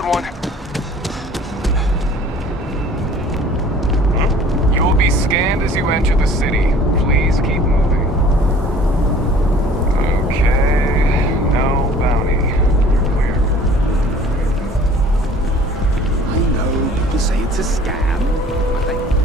good one. You will be scanned as you enter the city. Please keep moving. Okay, no bounty. You're clear. I know people say it's a scam, but they...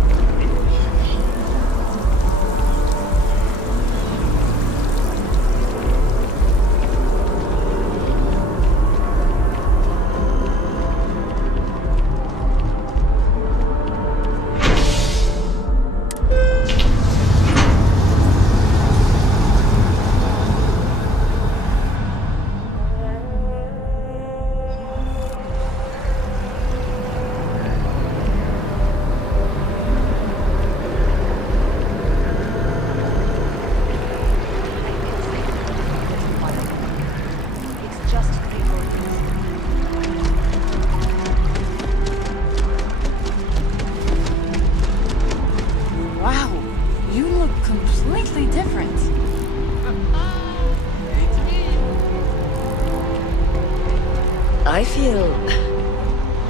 I feel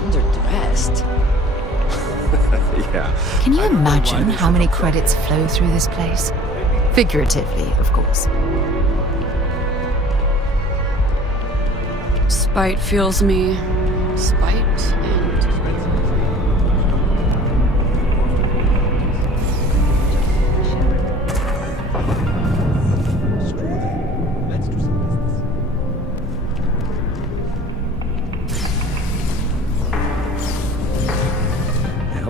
underdressed. Yeah. Can you imagine how many credits flow through this place? Figuratively, of course. Spite fuels me. Spite and...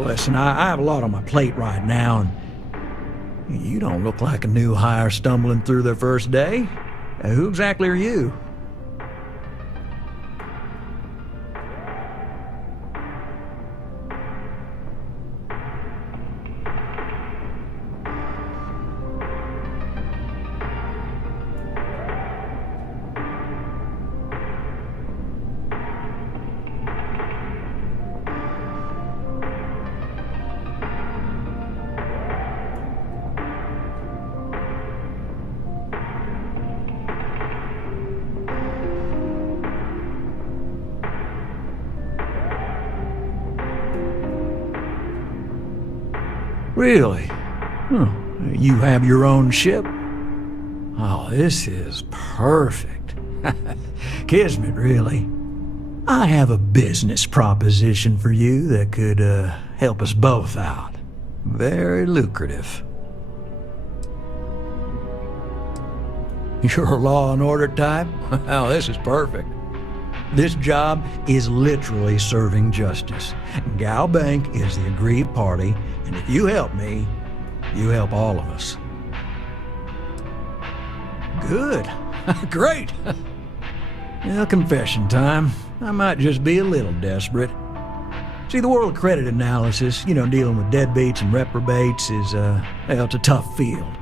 Listen, I have a lot on my plate right now, and you don't look like a new hire stumbling through their first day. Who exactly are you? Really? Huh. You have your own ship? Oh, this is perfect. Kismet, really. I have a business proposition for you that could help us both out. Very lucrative. You're a law and order type? Well, this is perfect. This job is literally serving justice. Gal Bank is the aggrieved party, and if you help me, you help all of us. Good. Great. Well, confession time. I might just be a little desperate. See, the world of credit analysis, dealing with deadbeats and reprobates is, it's a tough field.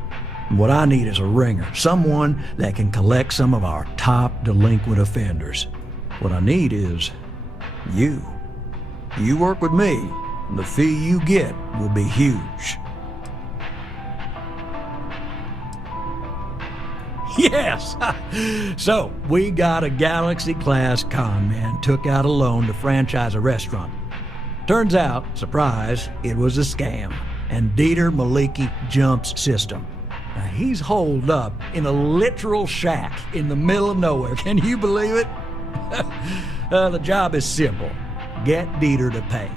And what I need is a ringer, someone that can collect some of our top delinquent offenders. What I need is you. You work with me, and the fee you get will be huge. Yes! So, we got a Galaxy-class con man took out a loan to franchise a restaurant. Turns out, surprise, it was a scam, and Dieter Maliki jumps system. Now, he's holed up in a literal shack in the middle of nowhere. Can you believe it? The job is simple. Get Dieter to pay.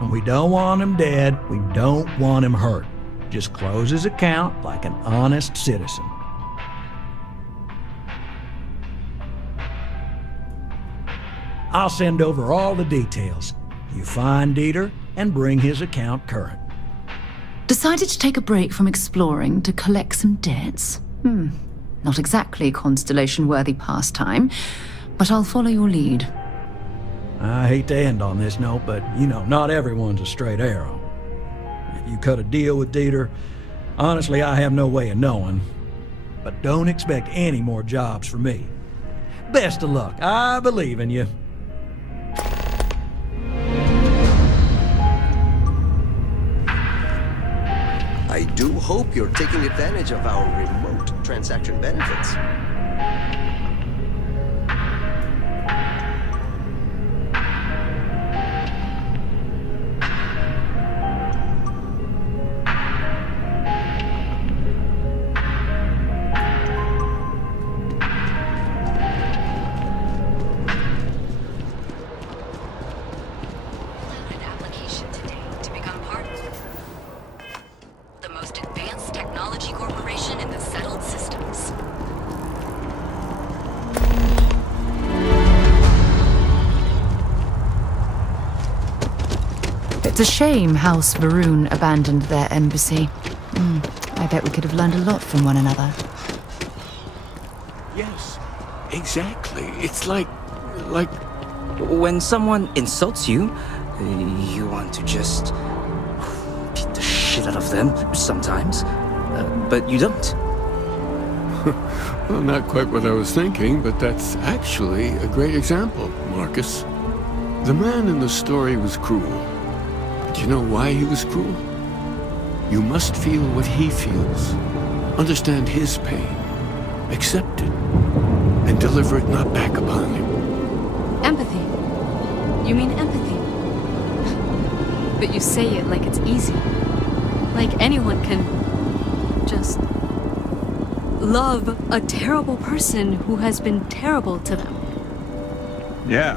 And we don't want him dead. We don't want him hurt. Just close his account like an honest citizen. I'll send over all the details. You find Dieter and bring his account current. Decided to take a break from exploring to collect some debts? Not exactly Constellation-worthy pastime, but I'll follow your lead. I hate to end on this note, but, not everyone's a straight arrow. If you cut a deal with Dieter, honestly, I have no way of knowing. But don't expect any more jobs from me. Best of luck. I believe in you. I do hope you're taking advantage of our remote transaction benefits. It's a shame House Varun abandoned their embassy. I bet we could have learned a lot from one another. Yes, exactly. It's like... When someone insults you, you want to just beat the shit out of them sometimes, but you don't. Well, not quite what I was thinking, but that's actually a great example, Marcus. The man in the story was cruel. Do you know why he was cruel? You must feel what he feels, understand his pain, accept it, and deliver it not back upon him. Empathy. You mean empathy? But you say it like it's easy. Like anyone can just love a terrible person who has been terrible to them. Yeah,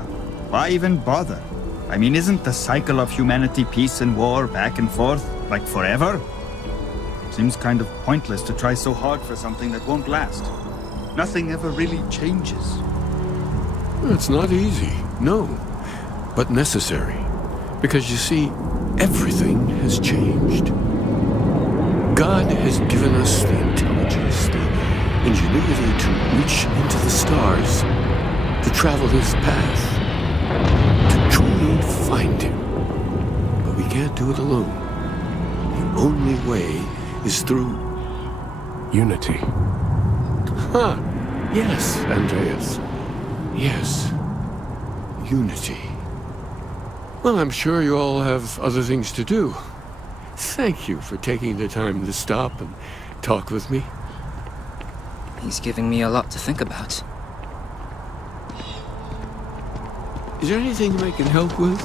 why even bother? I mean, isn't the cycle of humanity peace and war back and forth, like forever? Seems kind of pointless to try so hard for something that won't last. Nothing ever really changes. It's not easy, no, but necessary. Because you see, everything has changed. God has given us the intelligence, the ingenuity to reach into the stars, to travel his path, to truly find him. But we can't do it alone. The only way is through unity. Yes, Andreas. Yes. Unity. Well, I'm sure you all have other things to do. Thank you for taking the time to stop and talk with me. He's giving me a lot to think about. Is there anything I can help with?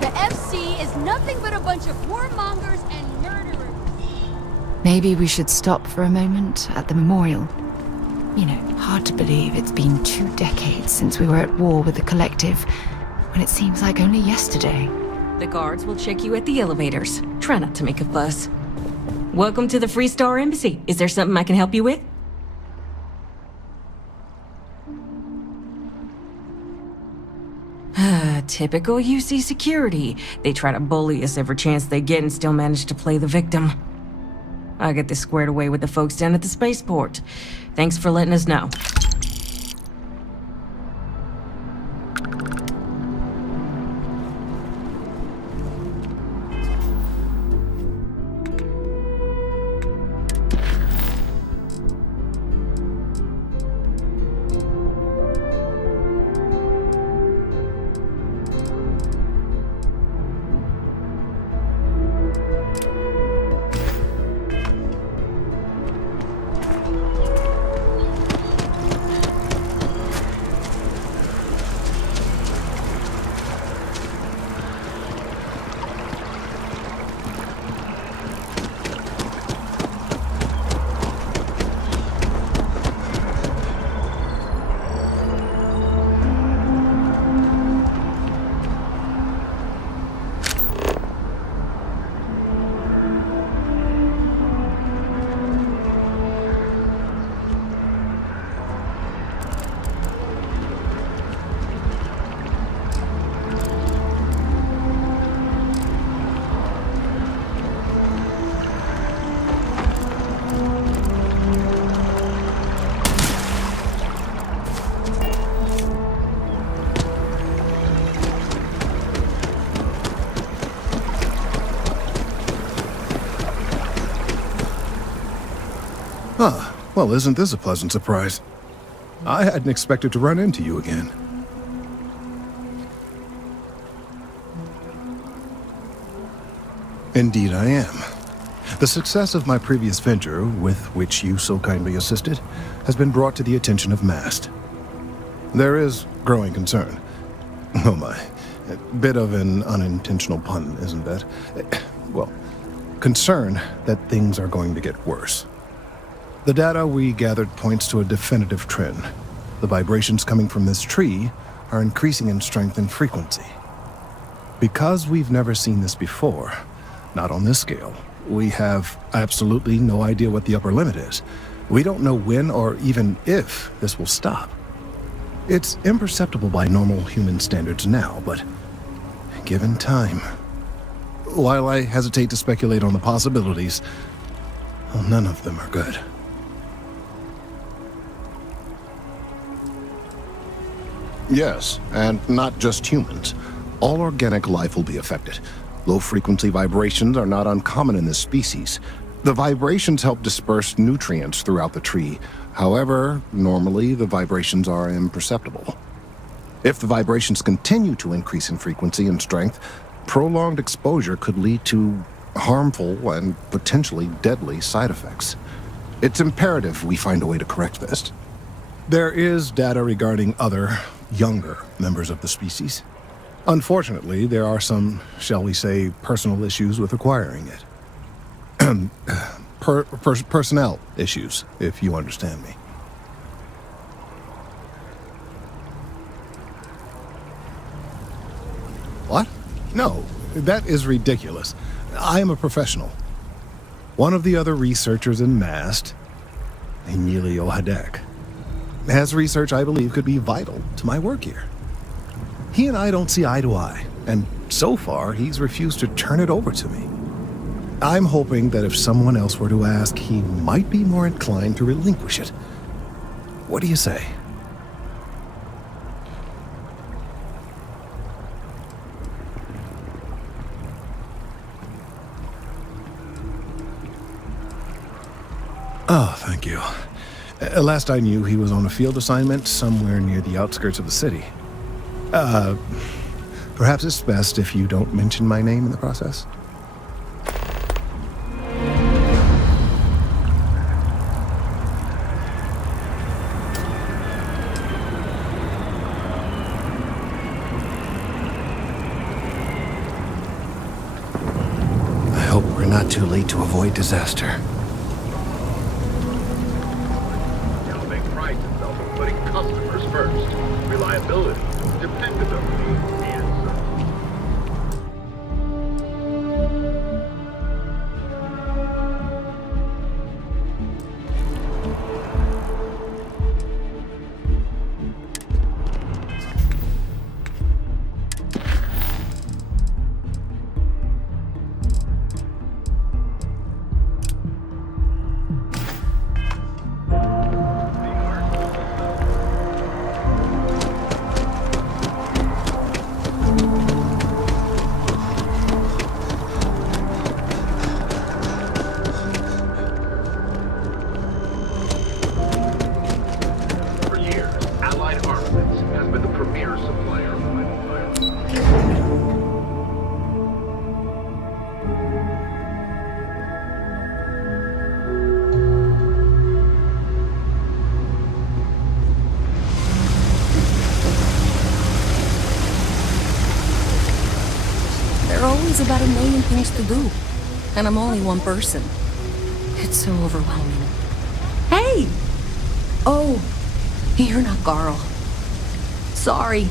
The FC is nothing but a bunch of warmongers and murderers. Maybe we should stop for a moment at the memorial. You know, hard to believe it's been 2 decades since we were at war with the Collective, when it seems like only yesterday. The guards will check you at the elevators. Try not to make a fuss. Welcome to the Free Star Embassy. Is there something I can help you with? Typical UC security. They try to bully us every chance they get and still manage to play the victim. I'll get this squared away with the folks down at the spaceport. Thanks for letting us know. Ah, well, isn't this a pleasant surprise? I hadn't expected to run into you again. Indeed I am. The success of my previous venture, with which you so kindly assisted, has been brought to the attention of MAST. There is growing concern. Oh my, a bit of an unintentional pun, isn't that? Well, concern that things are going to get worse. The data we gathered points to a definitive trend. The vibrations coming from this tree are increasing in strength and frequency. Because we've never seen this before, not on this scale, we have absolutely no idea what the upper limit is. We don't know when or even if this will stop. It's imperceptible by normal human standards now, but given time... While I hesitate to speculate on the possibilities, well, none of them are good. Yes, and not just humans. All organic life will be affected. Low-frequency vibrations are not uncommon in this species. The vibrations help disperse nutrients throughout the tree. However, normally the vibrations are imperceptible. If the vibrations continue to increase in frequency and strength, prolonged exposure could lead to harmful and potentially deadly side effects. It's imperative we find a way to correct this. There is data regarding other, younger members of the species. Unfortunately, there are some, shall we say, personal issues with acquiring it. Personnel issues, if you understand me. What? No, that is ridiculous. I am a professional. One of the other researchers in MAST, Emilio Hadek, has research I believe could be vital to my work here. He and I don't see eye to eye, and so far he's refused to turn it over to me. I'm hoping that if someone else were to ask, he might be more inclined to relinquish it. What do you say? Oh, thank you. Last I knew, he was on a field assignment somewhere near the outskirts of the city. Perhaps it's best if you don't mention my name in the process? I hope we're not too late to avoid disaster. Customers first. Reliability, dependability, and so About 1 million things to do, and I'm only one person. It's so overwhelming. Hey! Oh, you're not Carl. Sorry,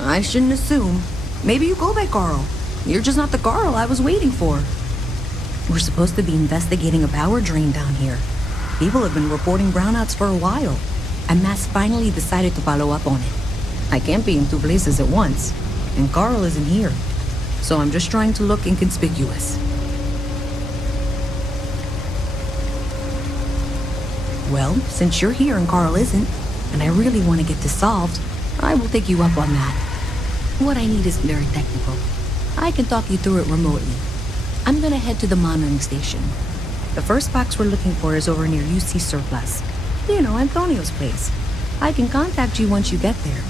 I shouldn't assume. Maybe you go by Carl. You're just not the Carl I was waiting for. We're supposed to be investigating a power drain down here. People have been reporting brownouts for a while, and Mass finally decided to follow up on it. I can't be in 2 places at once, and Carl isn't here. So I'm just trying to look inconspicuous. Well, since you're here and Carl isn't, and I really want to get this solved, I will take you up on that. What I need isn't very technical. I can talk you through it remotely. I'm gonna head to the monitoring station. The first box we're looking for is over near UC Surplus. You know, Antonio's place. I can contact you once you get there.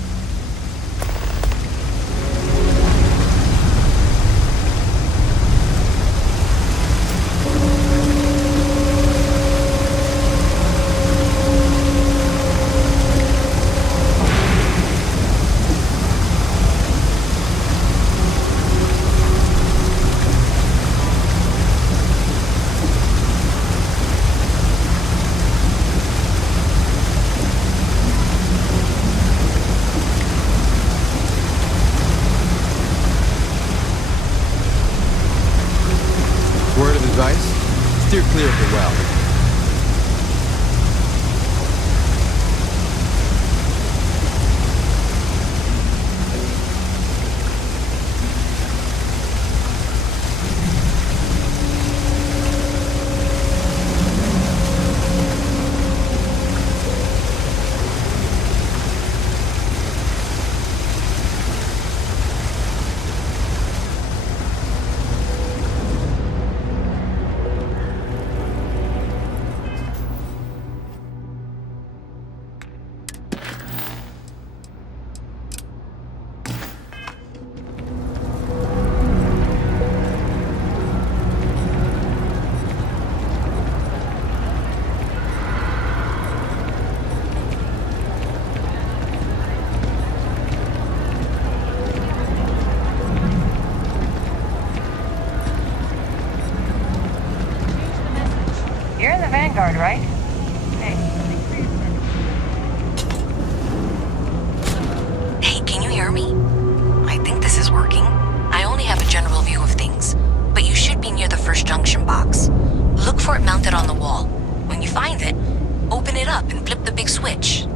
The big switch.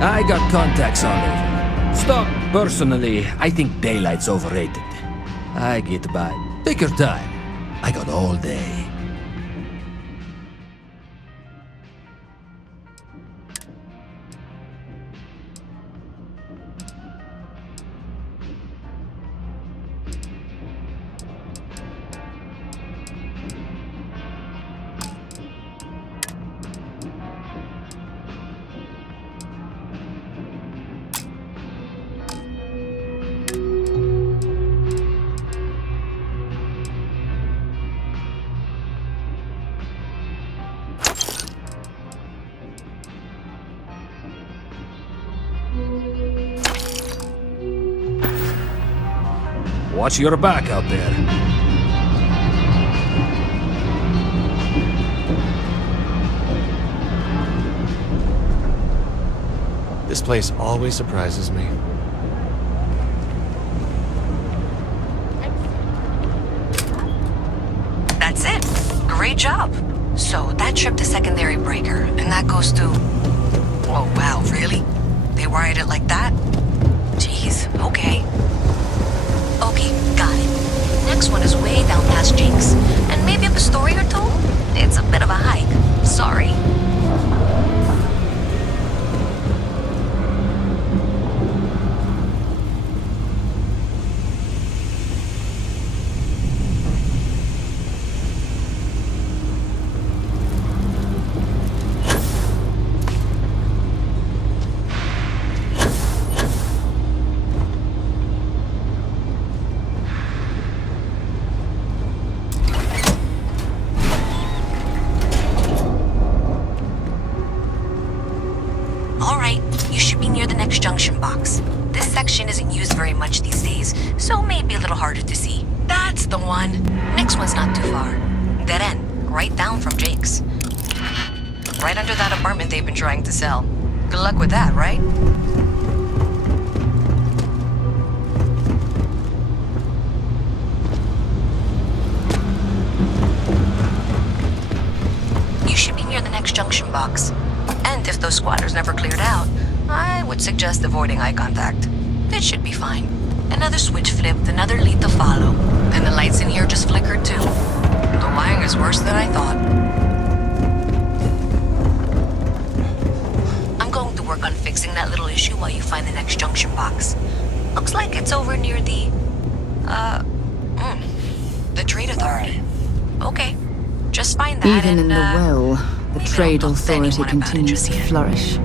I got contacts all over. Stop. Personally, I think daylight's overrated. I get by. Take your time. I got all day. Watch your back out there. This place always surprises me. That's it. Great job. So that tripped the secondary breaker, and that goes to... Oh, wow, really? They wired it like that? Jeez, okay. Okay, got it. Next one is way down past Jinx. And maybe up a story or two? It's a bit of a hike. Sorry. Junction box. This section isn't used very much these days, so maybe a little harder to see. That's the one. Next one's not too far. Dead end, right down from Jake's. Right under that apartment they've been trying to sell. Good luck with that, right? You should be near the next junction box. And if those squatters never cleared out, I would suggest avoiding eye contact. It should be fine. Another switch flipped, another lead to follow. And the lights in here just flickered too. The wiring is worse than I thought. I'm going to work on fixing that little issue while you find the next junction box. Looks like it's over near the Trade Authority. Okay, just find that. Even in the well, the Trade Authority continues to flourish.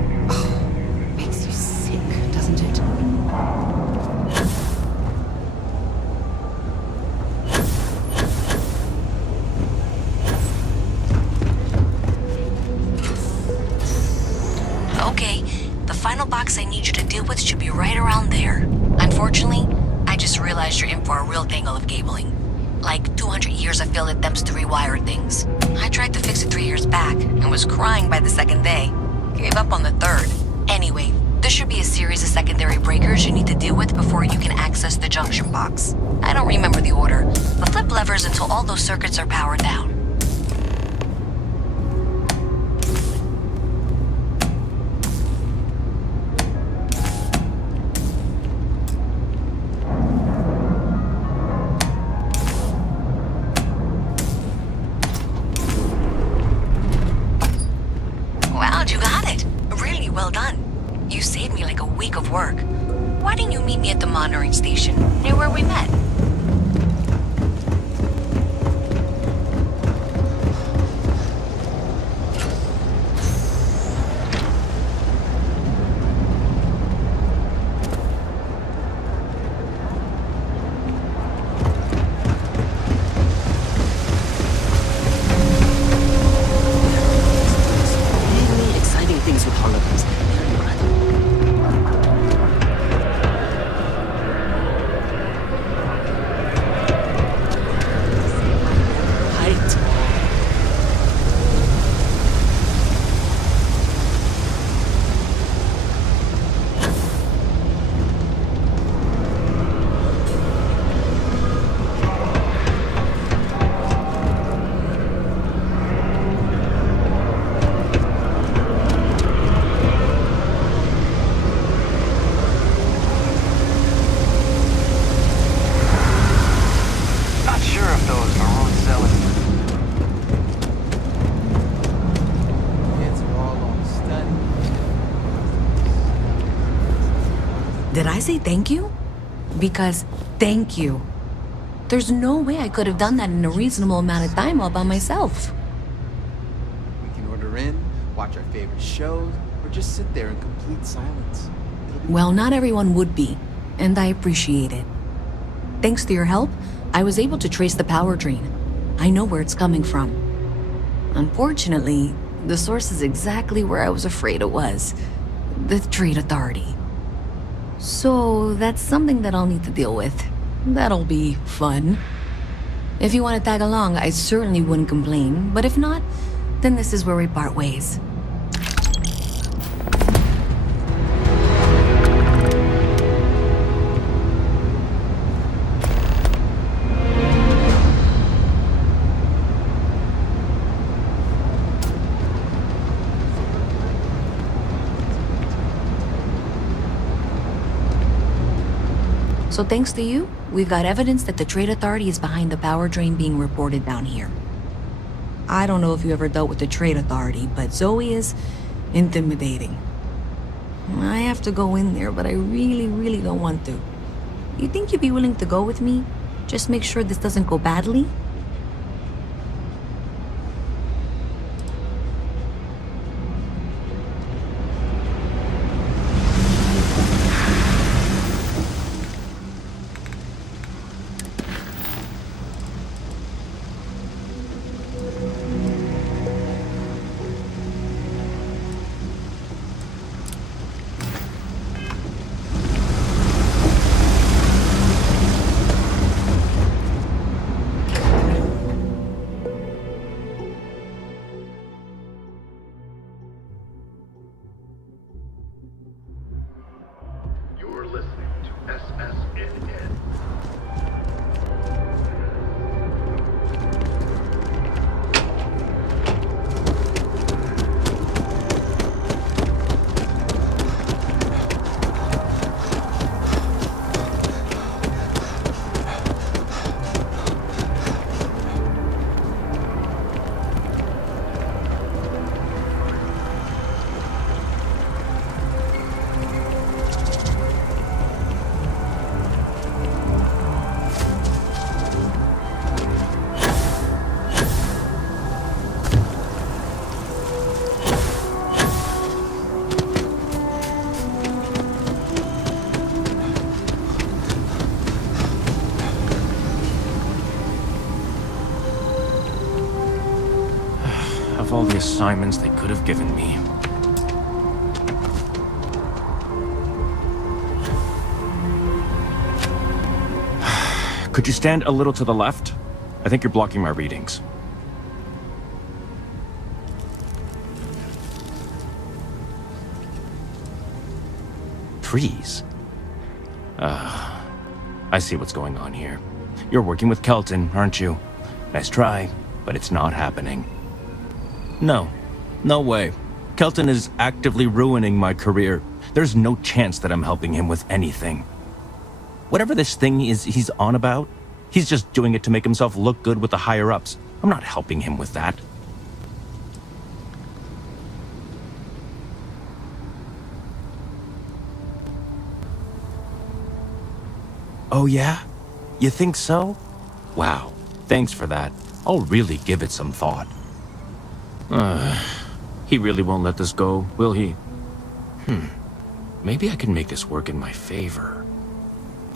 Okay, the final box I need you to deal with should be right around there. Unfortunately, I just realized you're in for a real tangle of cabling. Like 200 years of field attempts to rewire things. I tried to fix it 3 years back and was crying by the second day. Gave up on the third. Anyway, there should be a series of secondary breakers you need to deal with before you can access the junction box. I don't remember the order, but flip levers until all those circuits are powered down. Wow, you got it. Really well done. You saved me like a week of work. Why didn't you meet me at the monitoring station, near where we met? Exciting things with holograms. They're incredible. I say thank you? Because thank you. There's no way I could have done that in a reasonable amount of time all by myself. We can order in, watch our favorite shows, or just sit there in complete silence. Well, not everyone would be, and I appreciate it. Thanks to your help, I was able to trace the power drain. I know where it's coming from. Unfortunately, the source is exactly where I was afraid it was. The Trade Authority. So that's something that I'll need to deal with. That'll be fun. If you want to tag along, I certainly wouldn't complain, but if not, then this is where we part ways. So thanks to you, we've got evidence that the Trade Authority is behind the power drain being reported down here. I don't know if you ever dealt with the Trade Authority, but Zoe is intimidating. I have to go in there, but I really don't want to. You think you'd be willing to go with me? Just make sure this doesn't go badly? You're listening to SSNN. Of all the assignments they could have given me. Could you stand a little to the left? I think you're blocking my readings. Trees? I see what's going on here. You're working with Kelton, aren't you? Nice try, but it's not happening. No way. Kelton is actively ruining my career. There's no chance that I'm helping him with anything. Whatever this thing is he's on about, he's just doing it to make himself look good with the higher-ups. I'm not helping him with that. Oh yeah? You think so? Wow, thanks for that. I'll really give it some thought. He really won't let this go, will he? Maybe I can make this work in my favor.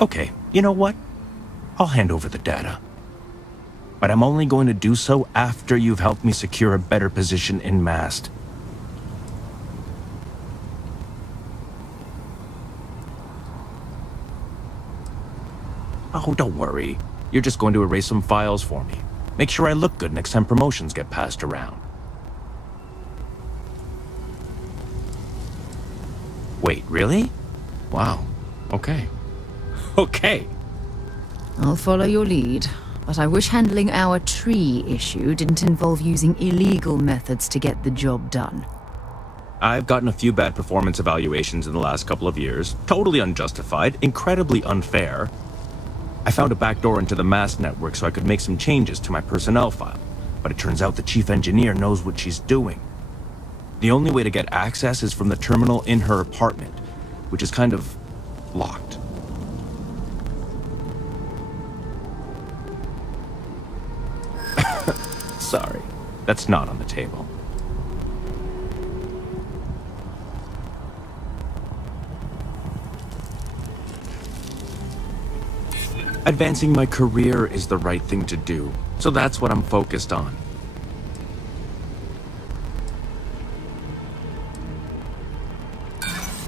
Okay, you know what? I'll hand over the data. But I'm only going to do so after you've helped me secure a better position in MAST. Oh, don't worry. You're just going to erase some files for me. Make sure I look good next time promotions get passed around. Wait, really? Wow. Okay. Okay. I'll follow your lead, but I wish handling our tree issue didn't involve using illegal methods to get the job done. I've gotten a few bad performance evaluations in the last couple of years. Totally unjustified, incredibly unfair. I found a backdoor into the MAST network so I could make some changes to my personnel file, but it turns out the chief engineer knows what she's doing. The only way to get access is from the terminal in her apartment, which is kind of locked. Sorry, that's not on the table. Advancing my career is the right thing to do, so that's what I'm focused on.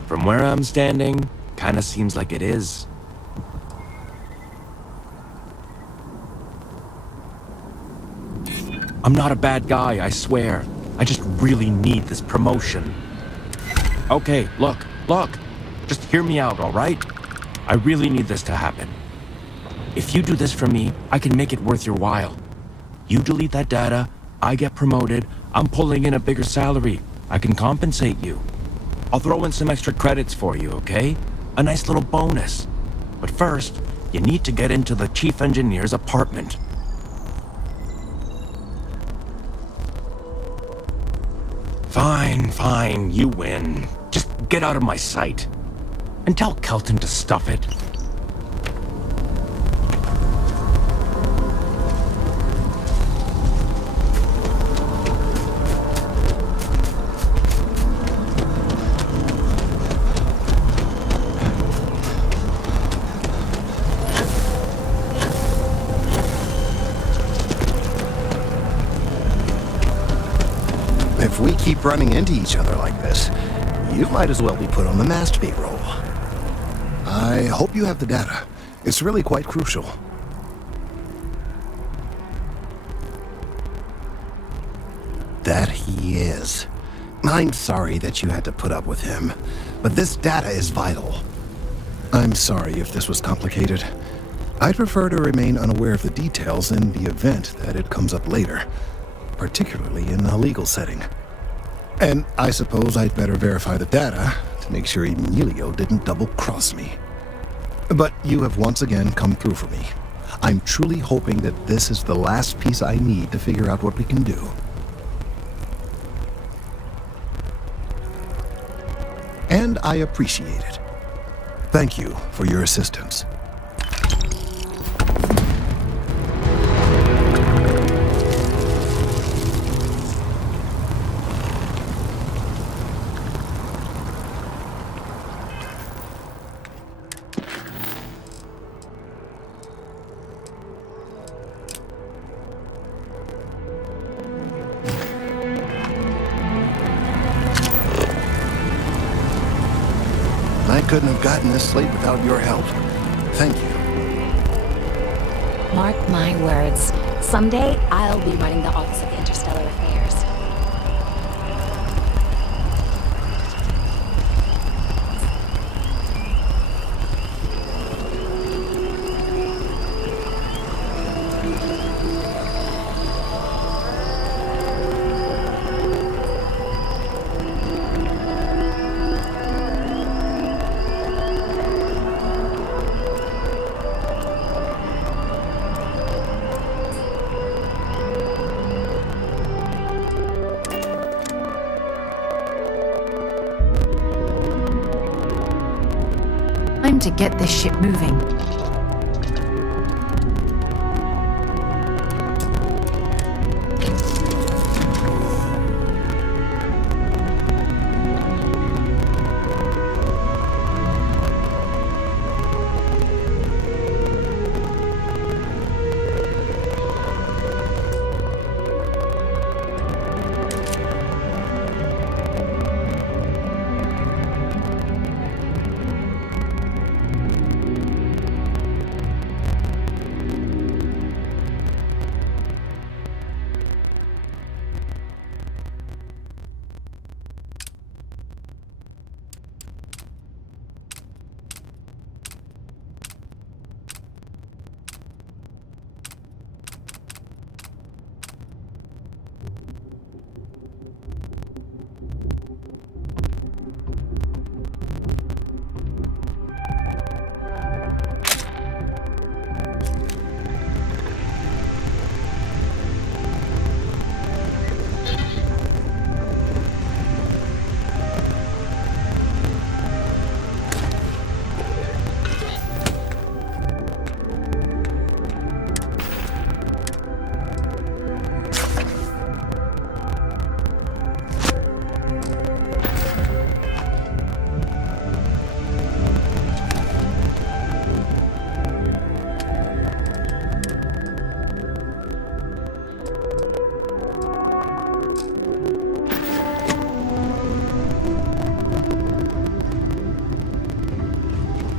From where I'm standing, kinda seems like it is. I'm not a bad guy, I swear. I just really need this promotion. Okay, look. Just hear me out, alright? I really need this to happen. If you do this for me, I can make it worth your while. You delete that data, I get promoted, I'm pulling in a bigger salary. I can compensate you. I'll throw in some extra credits for you, okay? A nice little bonus. But first, you need to get into the chief engineer's apartment. Fine, you win. Just get out of my sight. And tell Kelton to stuff it. If we keep running into each other like this, you might as well be put on the mast payroll. I hope you have the data. It's really quite crucial. That he is. I'm sorry that you had to put up with him, but this data is vital. I'm sorry if this was complicated. I'd prefer to remain unaware of the details in the event that it comes up later, particularly in a legal setting. And I suppose I'd better verify the data to make sure Emilio didn't double-cross me. But you have once again come through for me. I'm truly hoping that this is the last piece I need to figure out what we can do. And I appreciate it. Thank you for your assistance. I couldn't have gotten this slate without your help. Thank you. Mark my words. Someday, I'll be running the Office of Interstellar Affairs. Time to get this ship moving.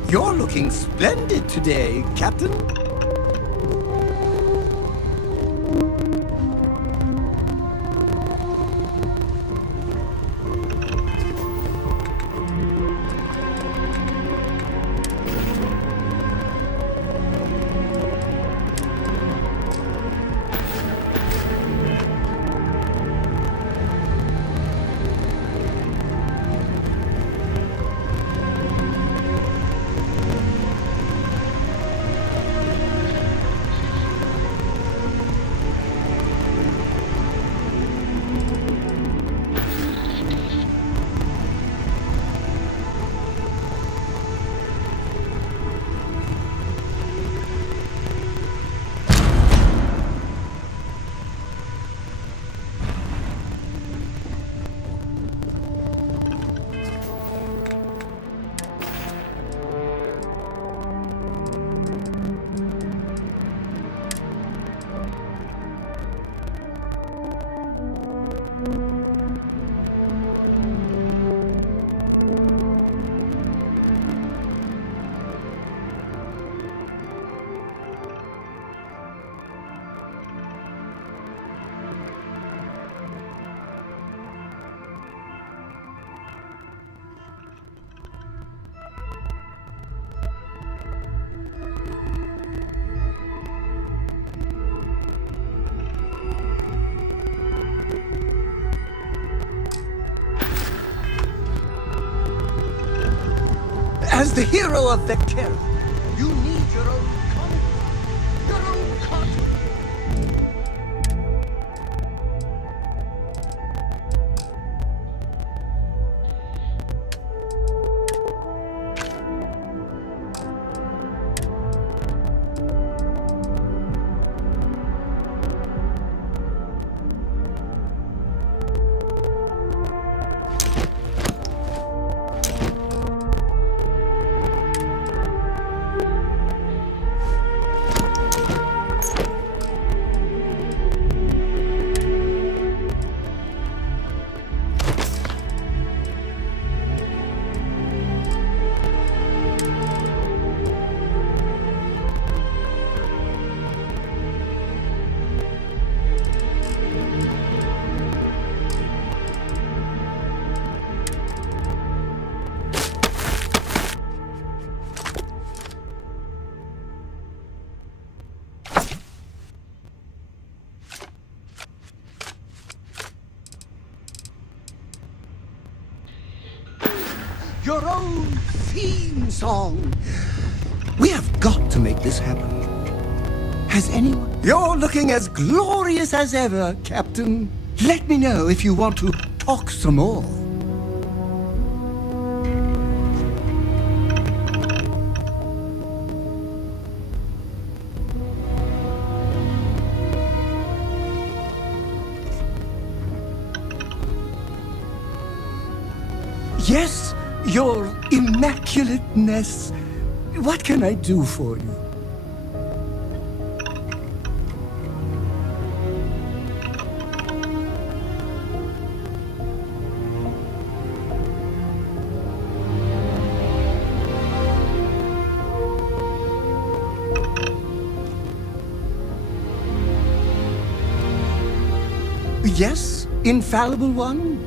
You're looking splendid today, Captain. As the hero of Vectera, you need your own comic, your own cartoon. Your own theme song. We have got to make this happen. Has anyone? You're looking as glorious as ever, Captain. Let me know if you want to talk some more. Yes, your immaculateness. What can I do for you? Yes, infallible one?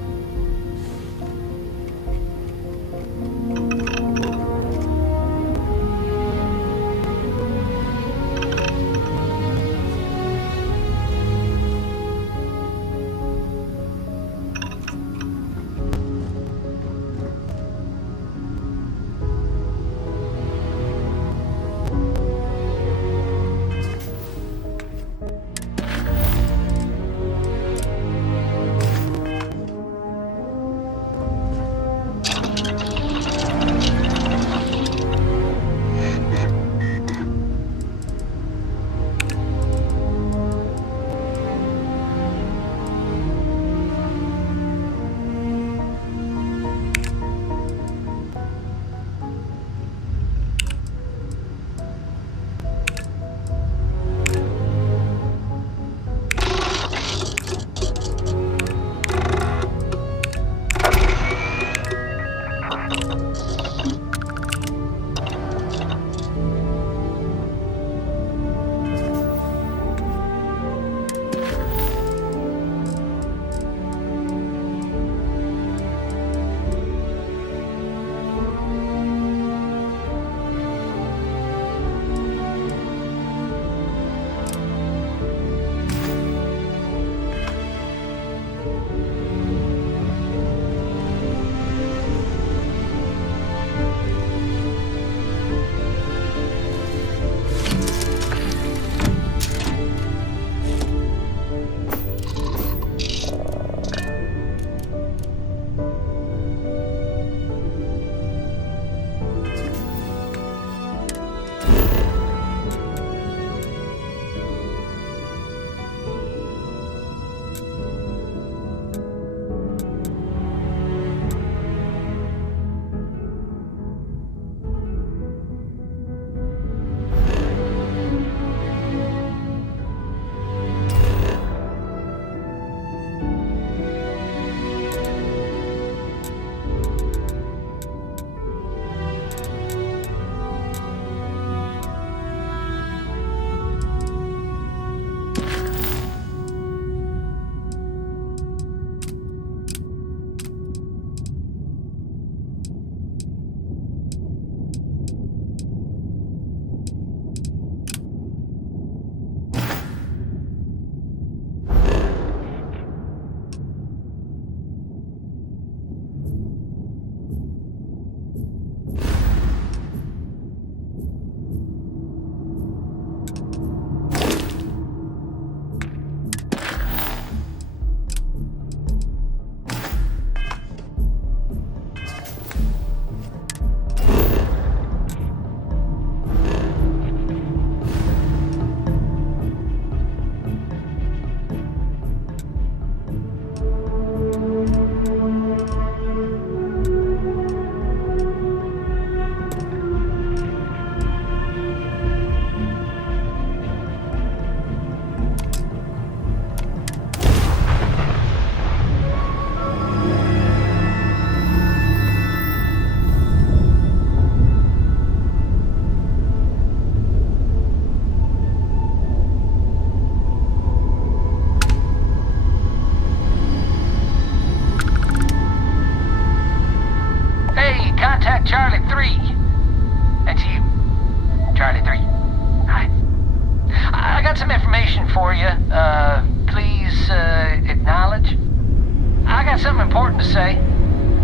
something to say?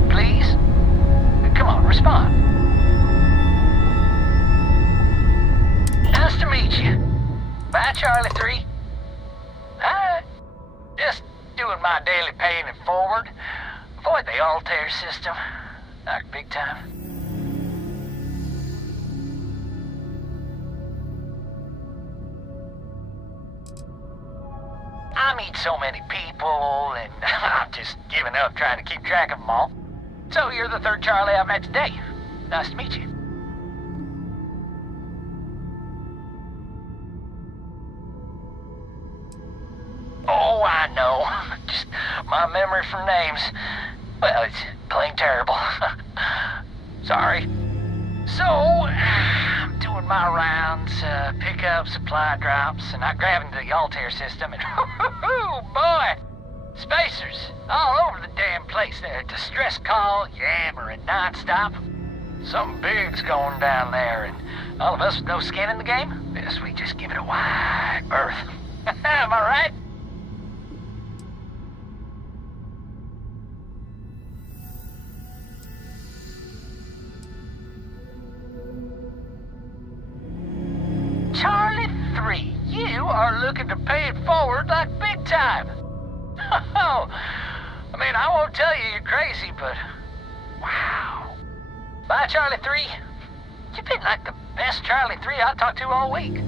Please? Come on, respond. Nice to meet you. Bye, Charlie 3. Hi. Just doing my daily paying it forward. Avoid the Altair system. Like big time. I meet so many people, and I'm just giving up trying to keep track of them all. So you're the third Charlie I've met today. Nice to meet you. Oh, I know. Just my memory for names. Well, it's plain terrible. Sorry. So, I'm doing my rounds, pick up supply drops, and I grab into the Altair system, and oh boy! Spacers all over the damn place there. Distress call, yammering nonstop. Something big's going down there, and all of us with no skin in the game, best we just give it a wide berth. Am I right? Charlie 3, you are looking to pay it forward like big time. Oh, I mean, I won't tell you you're crazy, but wow. Bye, Charlie 3. You've been like the best Charlie 3 I talked to all week.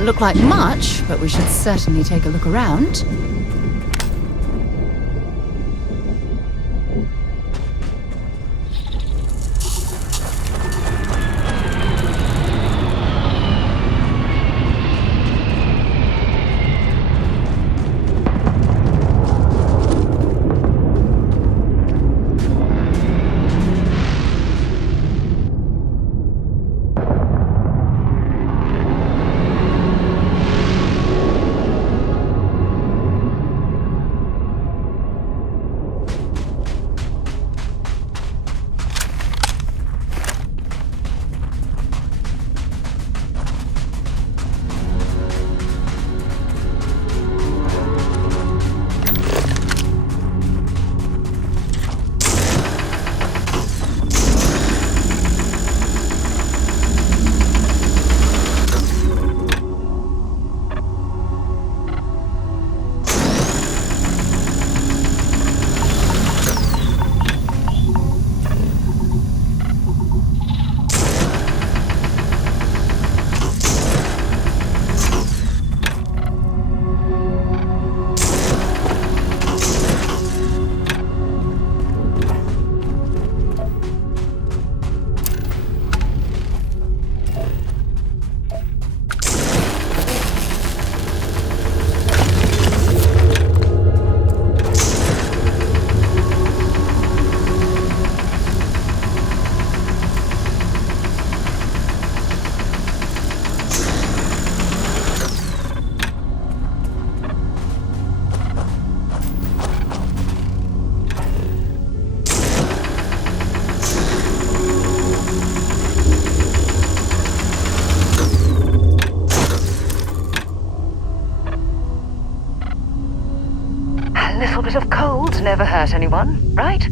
Doesn't look like much, but we should certainly take a look around. A little bit of cold never hurt anyone, right?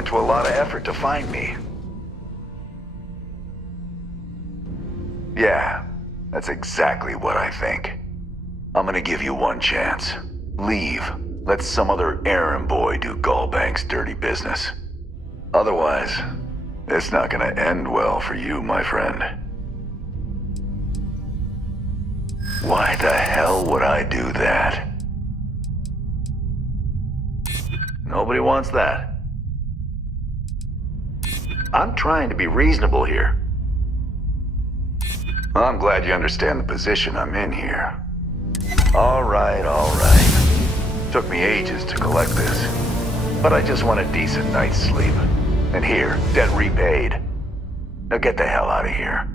went to a lot of effort to find me. Yeah, that's exactly what I think. I'm gonna give you one chance. Leave. Let some other errand boy do Gallbank's dirty business. Otherwise, it's not gonna end well for you, my friend. Why the hell would I do that? Nobody wants that. I'm trying to be reasonable here. I'm glad you understand the position I'm in here. All right, all right. Took me ages to collect this, but I just want a decent night's sleep. And here, debt repaid. Now get the hell out of here.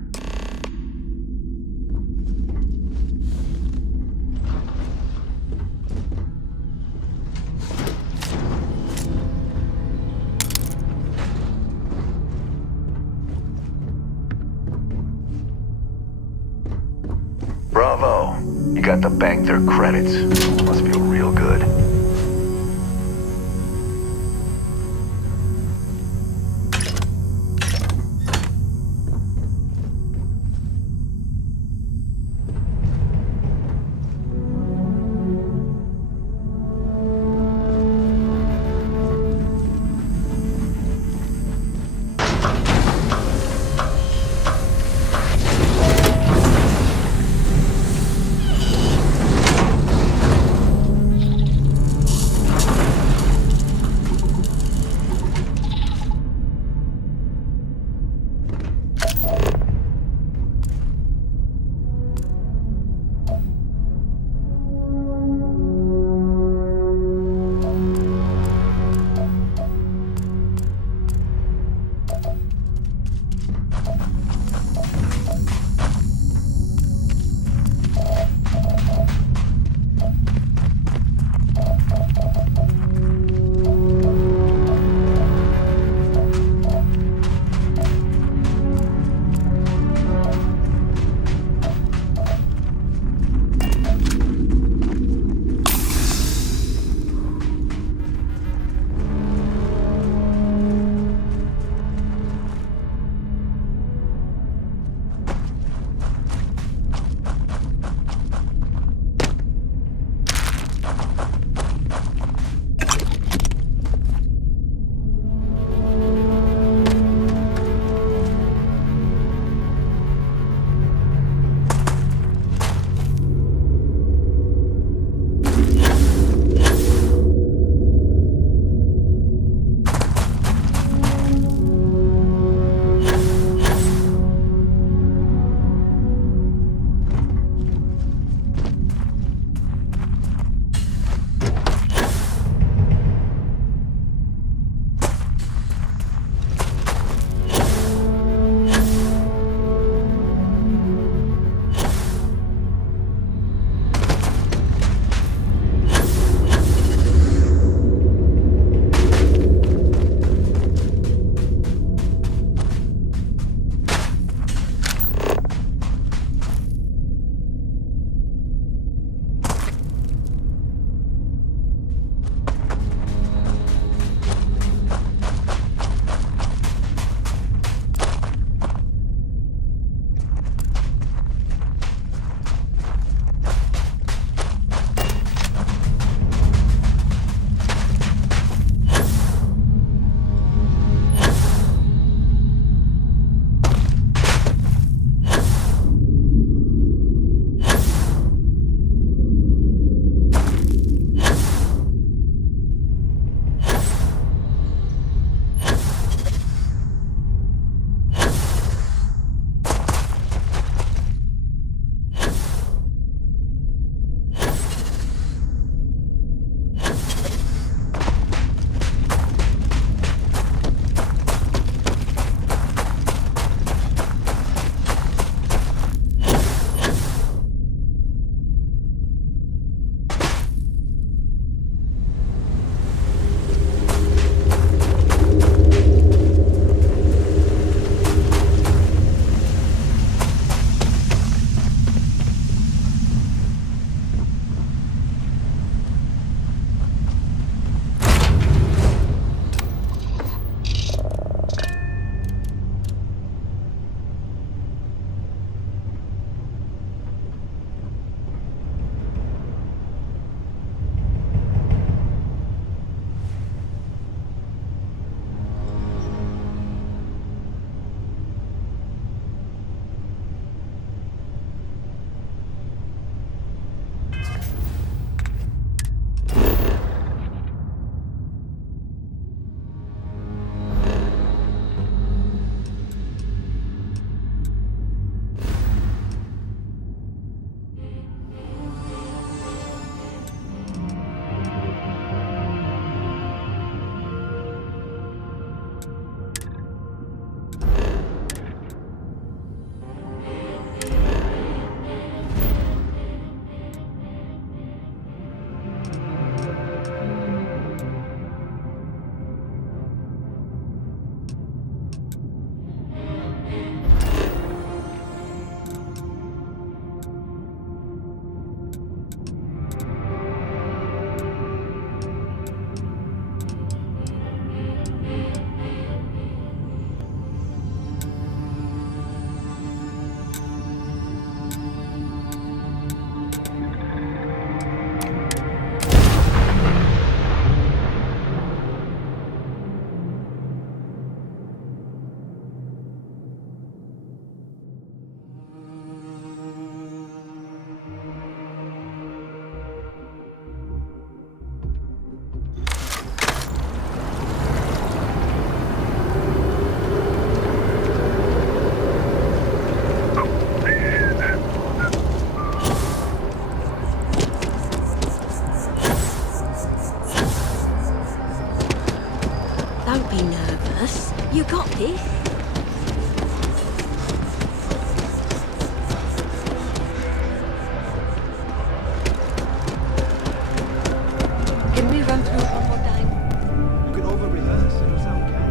Bravo. You got to bank their credits. Must feel real good.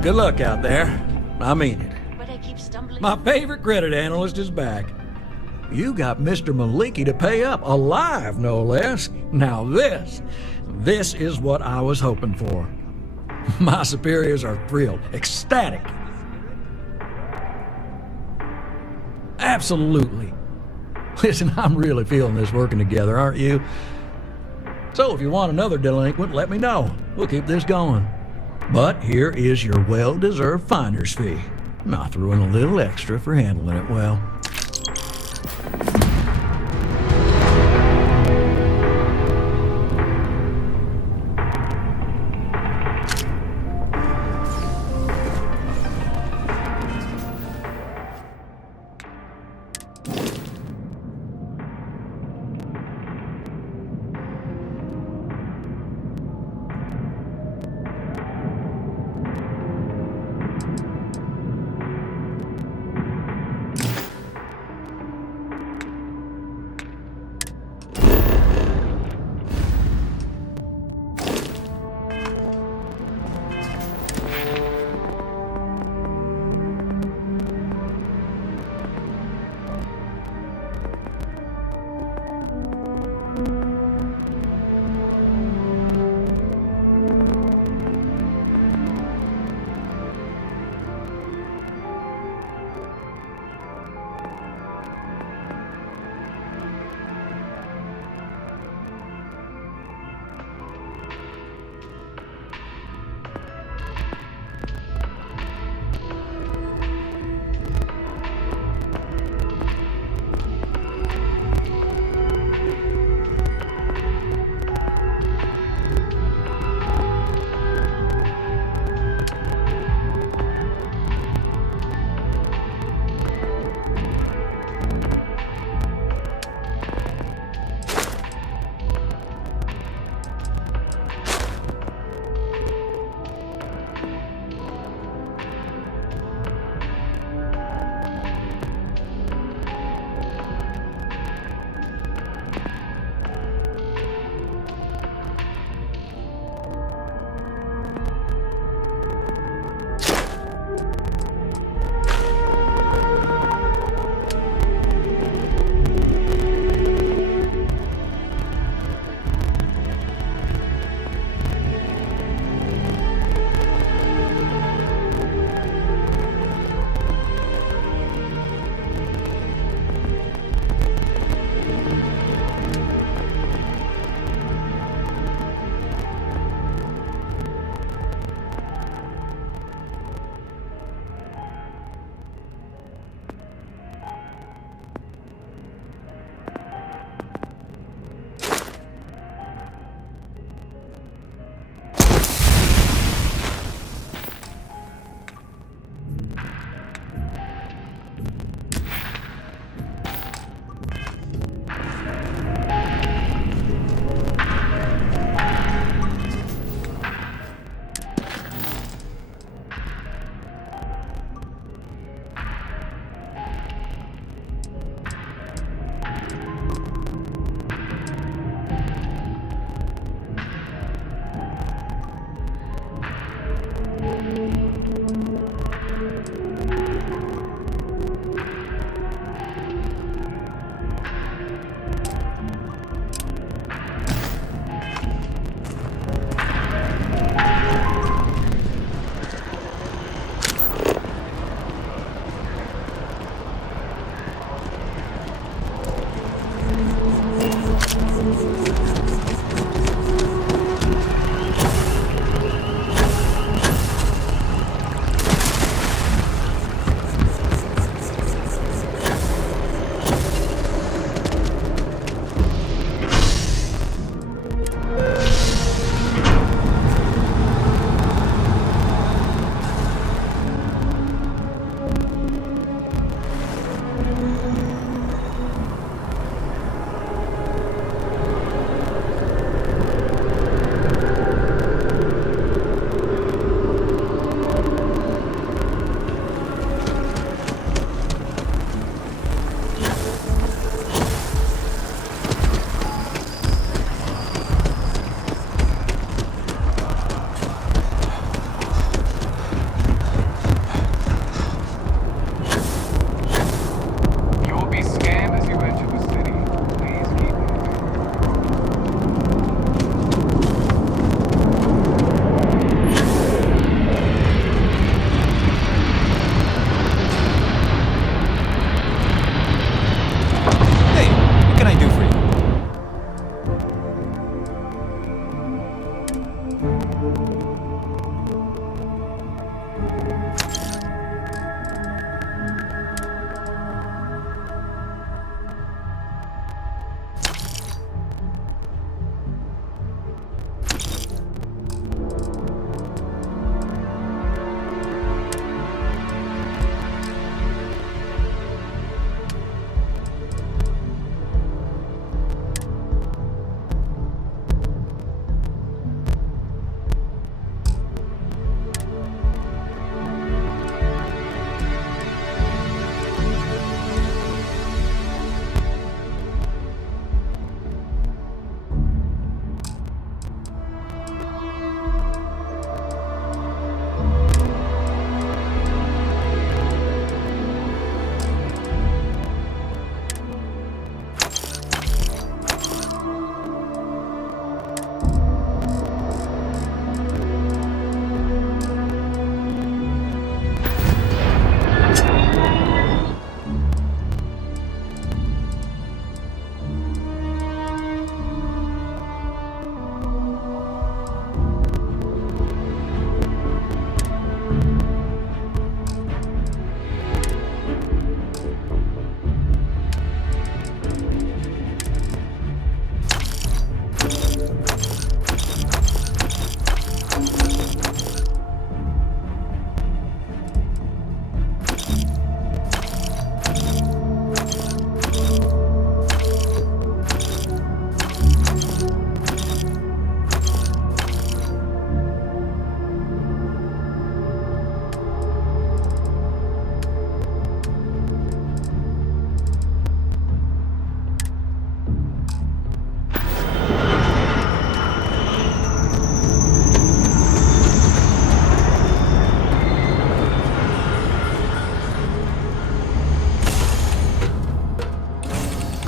Good luck out there. I mean it. My favorite credit analyst is back. You got Mr. Maliki to pay up, alive no less. Now this is what I was hoping for. My superiors are thrilled, ecstatic. Absolutely. Listen, I'm really feeling this working together, aren't you? So if you want another delinquent, let me know. We'll keep this going. But here is your well-deserved finder's fee. I threw in a little extra for handling it well.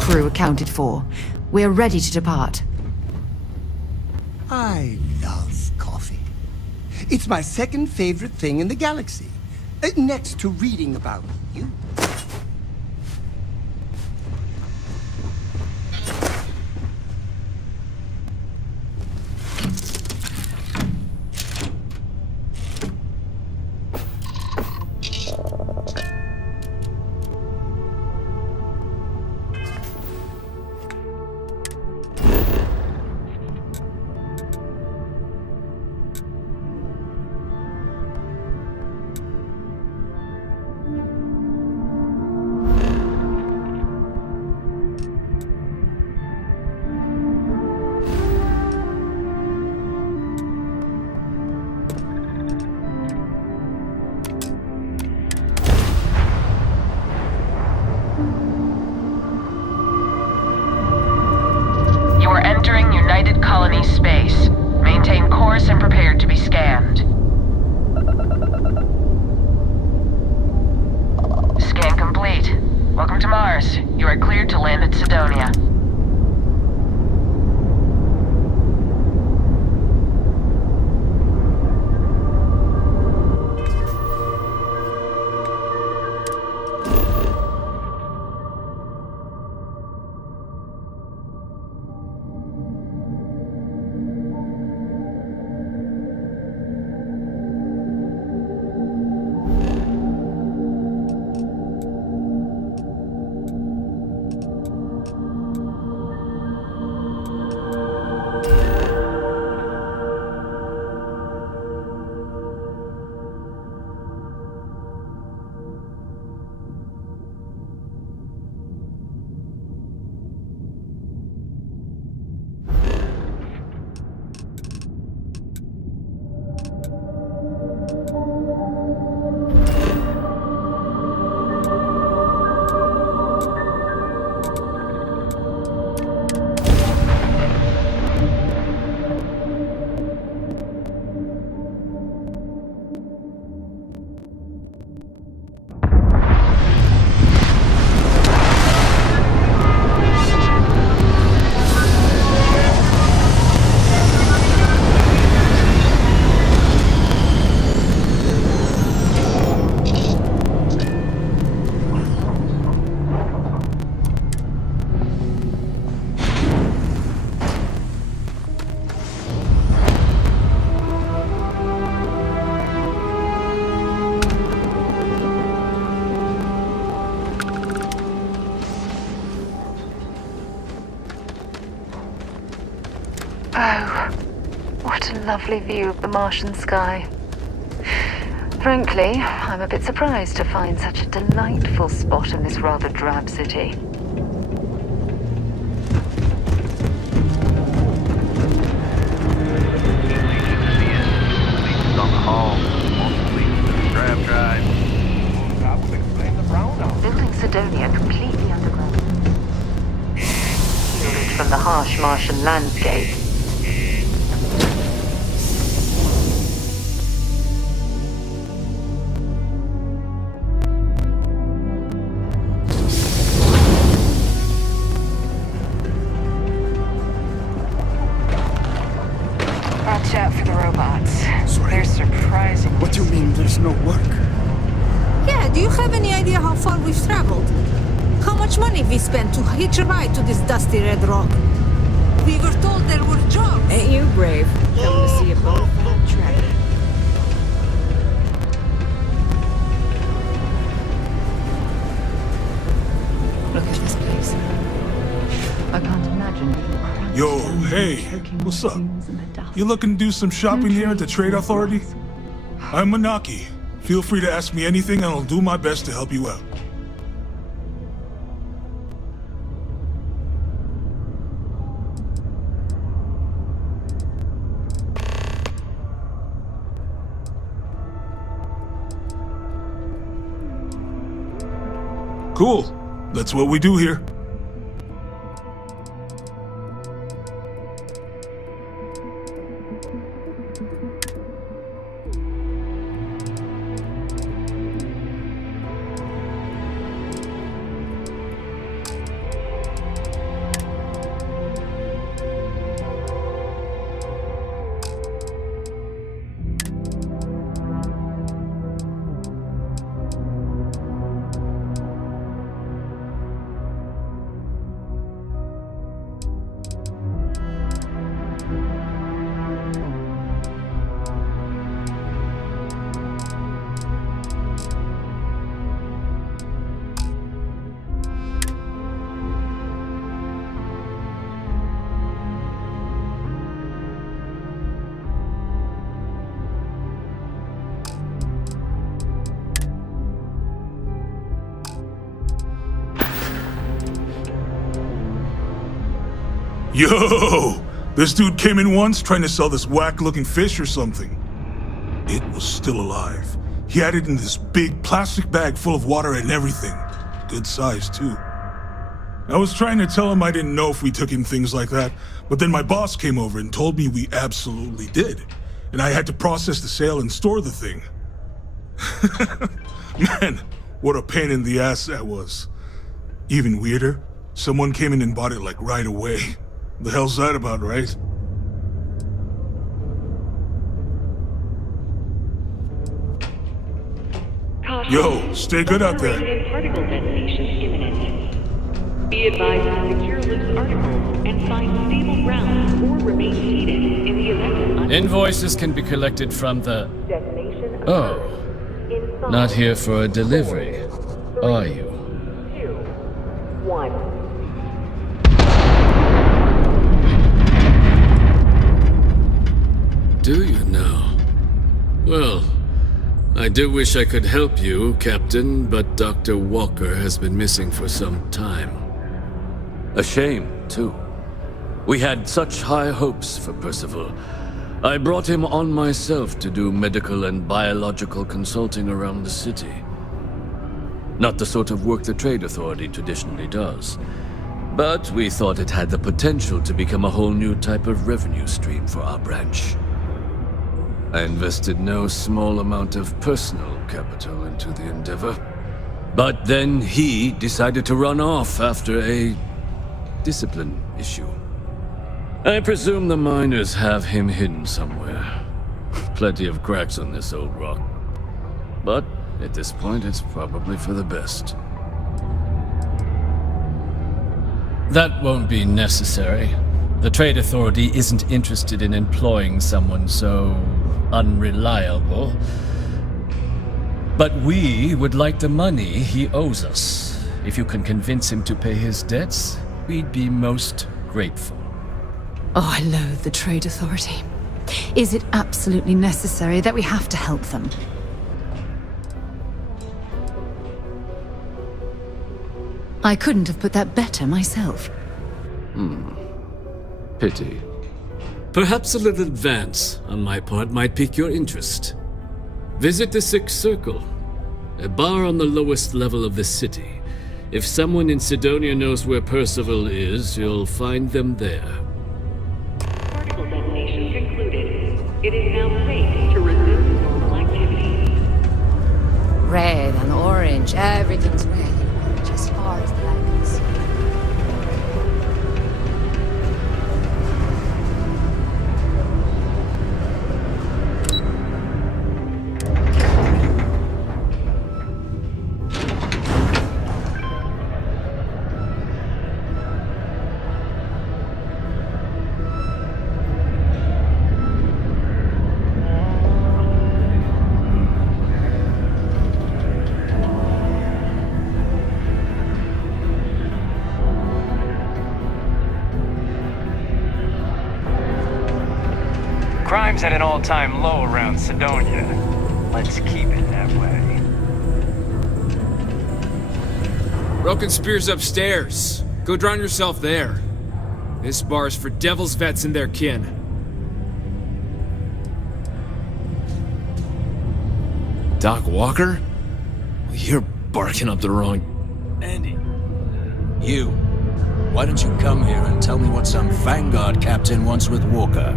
crew accounted for. We're ready to depart. I love coffee. It's my second favorite thing in the galaxy, next to reading about you. You are entering United Colony space. Maintain course and prepare to be scanned. Scan complete. Welcome to Mars. You are cleared to land at Sidonia. Oh, what a lovely view of the Martian sky. Frankly, I'm a bit surprised to find such a delightful spot in this rather drab city. Building Sidonia completely underground. Shielded from the harsh Martian landscape. Watch out for the robots. They're surprising. What do you mean there's no work? Yeah, do you have any idea how far we've traveled? How much money we spent to hitch a ride to this dusty red rock? We were told there were jobs. Ain't you brave? Coming to see a bona fide track. Look at this place. I can't imagine being cramped. Yo, hey, what's up? You looking to do some shopping here at the Trade Authority? I'm Manaki. Feel free to ask me anything and I'll do my best to help you out. Cool. That's what we do here. Yo! This dude came in once trying to sell this whack-looking fish or something. It was still alive. He had it in this big plastic bag full of water and everything. Good size, too. I was trying to tell him I didn't know if we took in things like that, but then my boss came over and told me we absolutely did. And I had to process the sale and store the thing. Man, what a pain in the ass that was. Even weirder, someone came in and bought it like right away. The hell's that about, right? Yo, stay good out there. Particle detonation imminent. Be advised to secure loose articles and find stable ground or remain seated in the event of Invoices can be collected from the... Oh. Not here for a delivery, are you? 2, 1. Do you now? Well, I do wish I could help you, Captain, but Dr. Walker has been missing for some time. A shame, too. We had such high hopes for Percival. I brought him on myself to do medical and biological consulting around the city. Not the sort of work the Trade Authority traditionally does, but we thought it had the potential to become a whole new type of revenue stream for our branch. I invested no small amount of personal capital into the endeavor. But then he decided to run off after a discipline issue. I presume the miners have him hidden somewhere. Plenty of cracks on this old rock. But at this point, it's probably for the best. That won't be necessary. The Trade Authority isn't interested in employing someone so unreliable. But we would like the money he owes us. If you can convince him to pay his debts, we'd be most grateful. Oh, I loathe the Trade Authority. Is it absolutely necessary that we have to help them? I couldn't have put that better myself. Pity. Perhaps a little advance on my part might pique your interest. Visit the Sixth Circle, a bar on the lowest level of the city. If someone in Sidonia knows where Percival is, you'll find them there. Particle detonation concluded. It is now safe to resume normal activity. Red and orange, everything's red and orange as far as the eye can see. Crime's at an all-time low around Sidonia. Let's keep it that way. Broken Spear's upstairs. Go drown yourself there. This bar's for Devil's vets and their kin. Doc Walker? You're barking up the wrong... Andy. You. Why don't you come here and tell me what some Vanguard captain wants with Walker?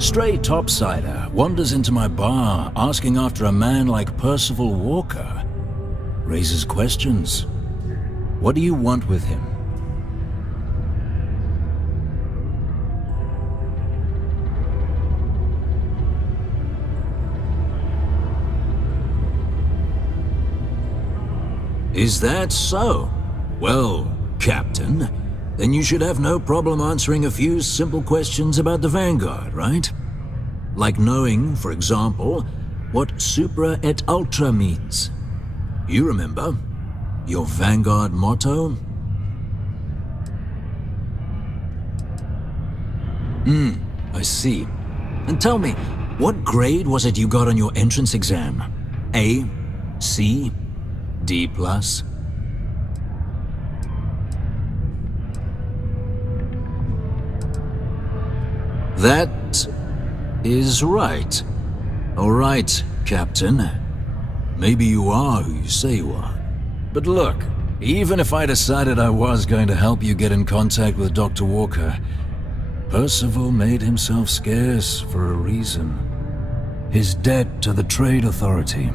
Stray topsider wanders into my bar asking after a man like Percival Walker. Raises questions. What do you want with him? Is that so? Well, Captain, then you should have no problem answering a few simple questions about the Vanguard, right? Like knowing, for example, what Supra et Ultra means. You remember? Your Vanguard motto? I see. And tell me, what grade was it you got on your entrance exam? A? C? D+? That is right. All right, Captain. Maybe you are who you say you are. But look, even if I decided I was going to help you get in contact with Dr. Walker, Percival made himself scarce for a reason. His debt to the Trade Authority.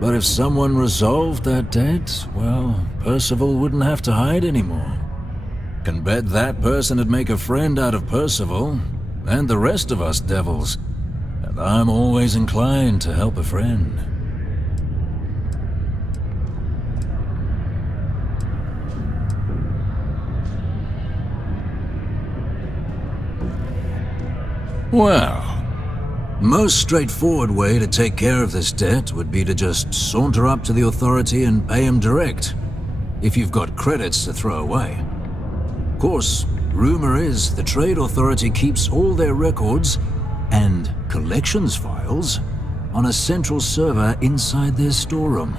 But if someone resolved that debt, well, Percival wouldn't have to hide anymore. Can bet that person would make a friend out of Percival, and the rest of us devils. And I'm always inclined to help a friend. Well, most straightforward way to take care of this debt would be to just saunter up to the authority and pay him direct, if you've got credits to throw away. Of course, rumor is the Trade Authority keeps all their records and collections files on a central server inside their storeroom.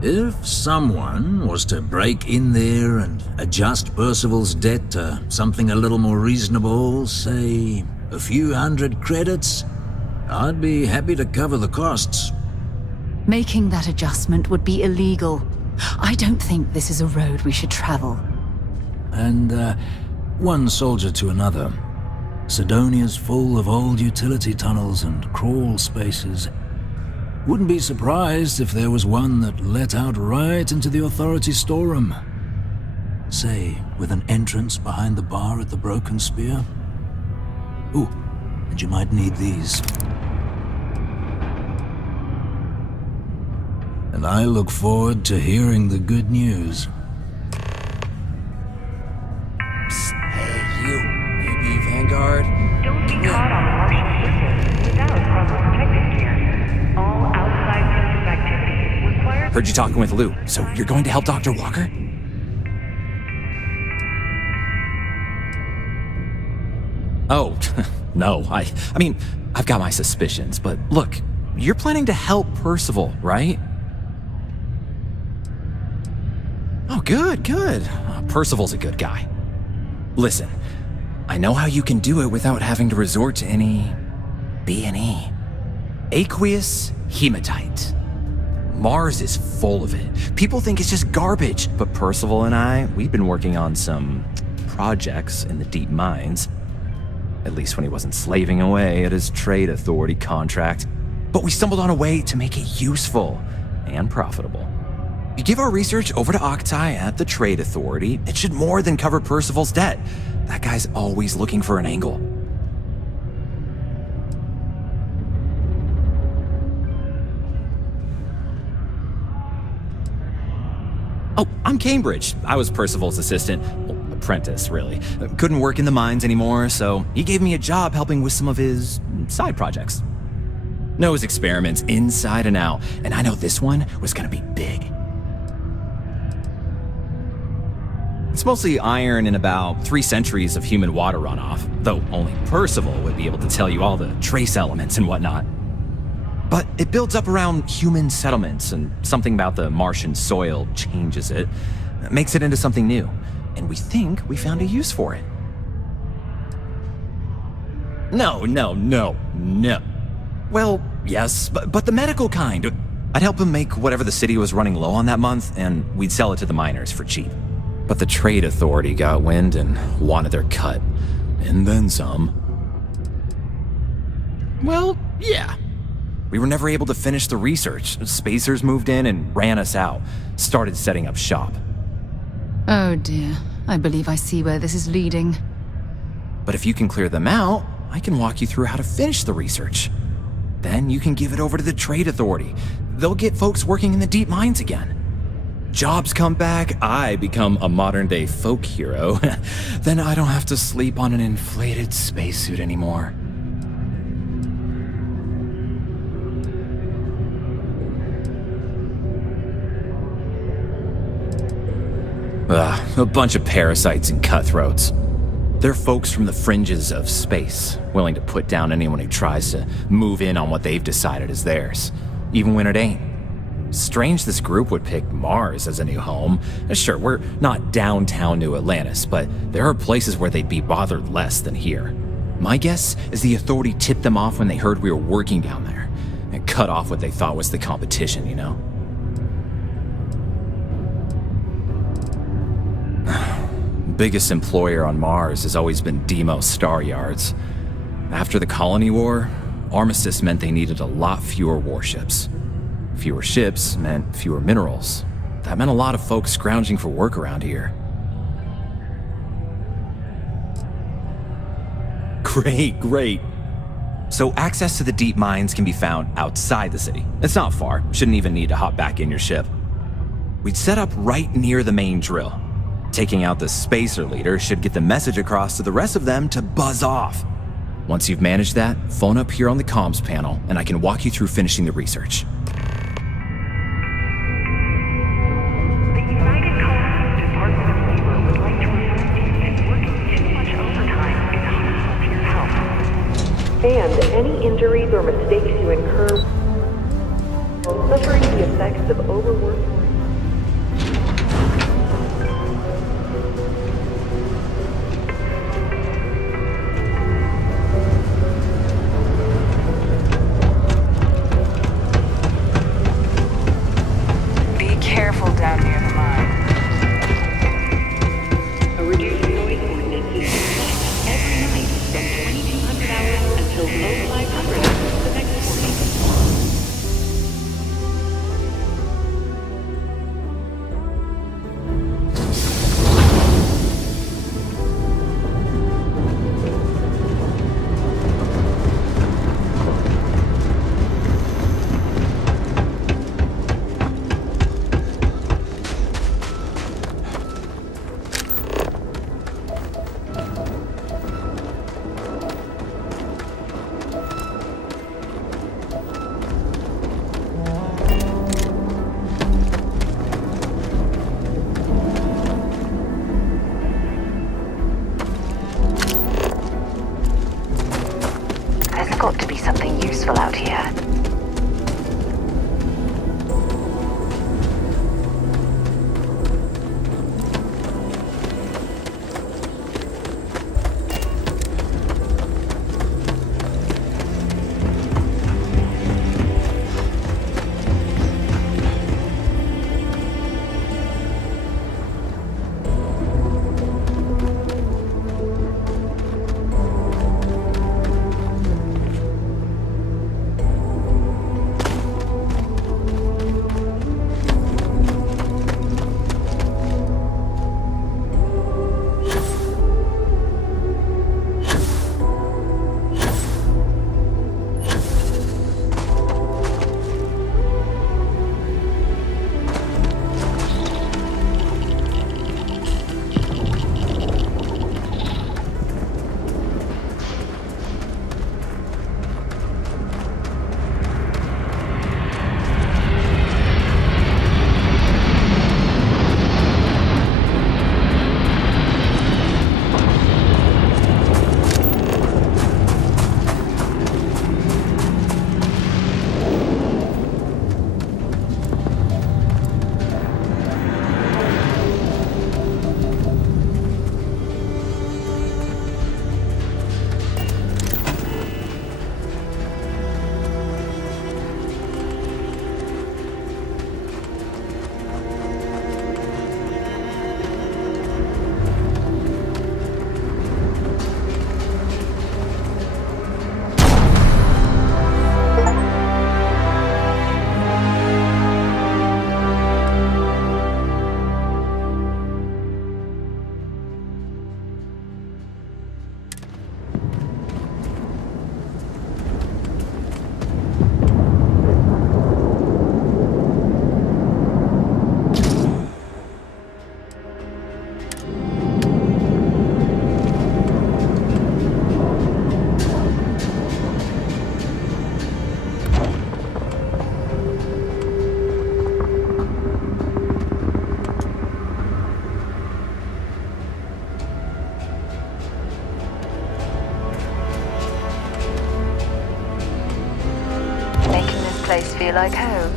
If someone was to break in there and adjust Percival's debt to something a little more reasonable, say a few hundred credits, I'd be happy to cover the costs. Making that adjustment would be illegal. I don't think this is a road we should travel. And, one soldier to another. Sidonia's full of old utility tunnels and crawl spaces. Wouldn't be surprised if there was one that let out right into the authority storeroom. Say, with an entrance behind the bar at the Broken Spear. Ooh, and you might need these. And I look forward to hearing the good news. Hey, you. Maybe Vanguard? Don't be caught on the Martian surface without proper protective gear. All outside surface activity requires... Heard you talking with Lou, so you're going to help Dr. Walker? Oh, no, I mean, I've got my suspicions, but look, you're planning to help Percival, right? Oh, good. Percival's a good guy. Listen, I know how you can do it without having to resort to any B&E. Aqueous hematite. Mars is full of it. People think it's just garbage, but Percival and I, we've been working on some projects in the deep mines. At least when he wasn't slaving away at his Trade Authority contract. But we stumbled on a way to make it useful and profitable. You give our research over to Octai at the Trade Authority, it should more than cover Percival's debt. That guy's always looking for an angle. Oh, I'm Cambridge. I was Percival's assistant. Well, apprentice, really. Couldn't work in the mines anymore, so he gave me a job helping with some of his side projects. Knows experiments inside and out, and I know this one was gonna be big. It's mostly iron and about 3 centuries of human water runoff, though only Percival would be able to tell you all the trace elements and whatnot. But it builds up around human settlements, and something about the Martian soil changes it, makes it into something new, and we think we found a use for it. No. Well, yes, but the medical kind. I'd help him make whatever the city was running low on that month, and we'd sell it to the miners for cheap. But the Trade Authority got wind and wanted their cut. And then some. Well, yeah. We were never able to finish the research. Spacers moved in and ran us out. Started setting up shop. Oh dear. I believe I see where this is leading. But if you can clear them out, I can walk you through how to finish the research. Then you can give it over to the Trade Authority. They'll get folks working in the deep mines again. Jobs come back, I become a modern-day folk hero. Then I don't have to sleep on an inflated spacesuit anymore. A bunch of parasites and cutthroats. They're folks from the fringes of space, willing to put down anyone who tries to move in on what they've decided is theirs, even when it ain't. Strange this group would pick Mars as a new home. Sure, we're not downtown New Atlantis, but there are places where they'd be bothered less than here. My guess is the Authority tipped them off when they heard we were working down there, and cut off what they thought was the competition, you know? Biggest employer on Mars has always been Deimos Star Yards. After the Colony War, armistice meant they needed a lot fewer warships. Fewer ships meant fewer minerals. That meant a lot of folks scrounging for work around here. Great. So access to the deep mines can be found outside the city. It's not far. Shouldn't even need to hop back in your ship. We'd set up right near the main drill. Taking out the spacer leader should get the message across to the rest of them to buzz off. Once you've managed that, phone up here on the comms panel, and I can walk you through finishing the research. And any injuries or mistakes you incur while suffering the effects of overwork. Be careful down near the mine. A reduced noise ordinance is used every night from 2200 hours until 0500 hours the next morning. There's got to be something useful out here. Place feel like home.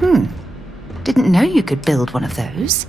Didn't know you could build one of those.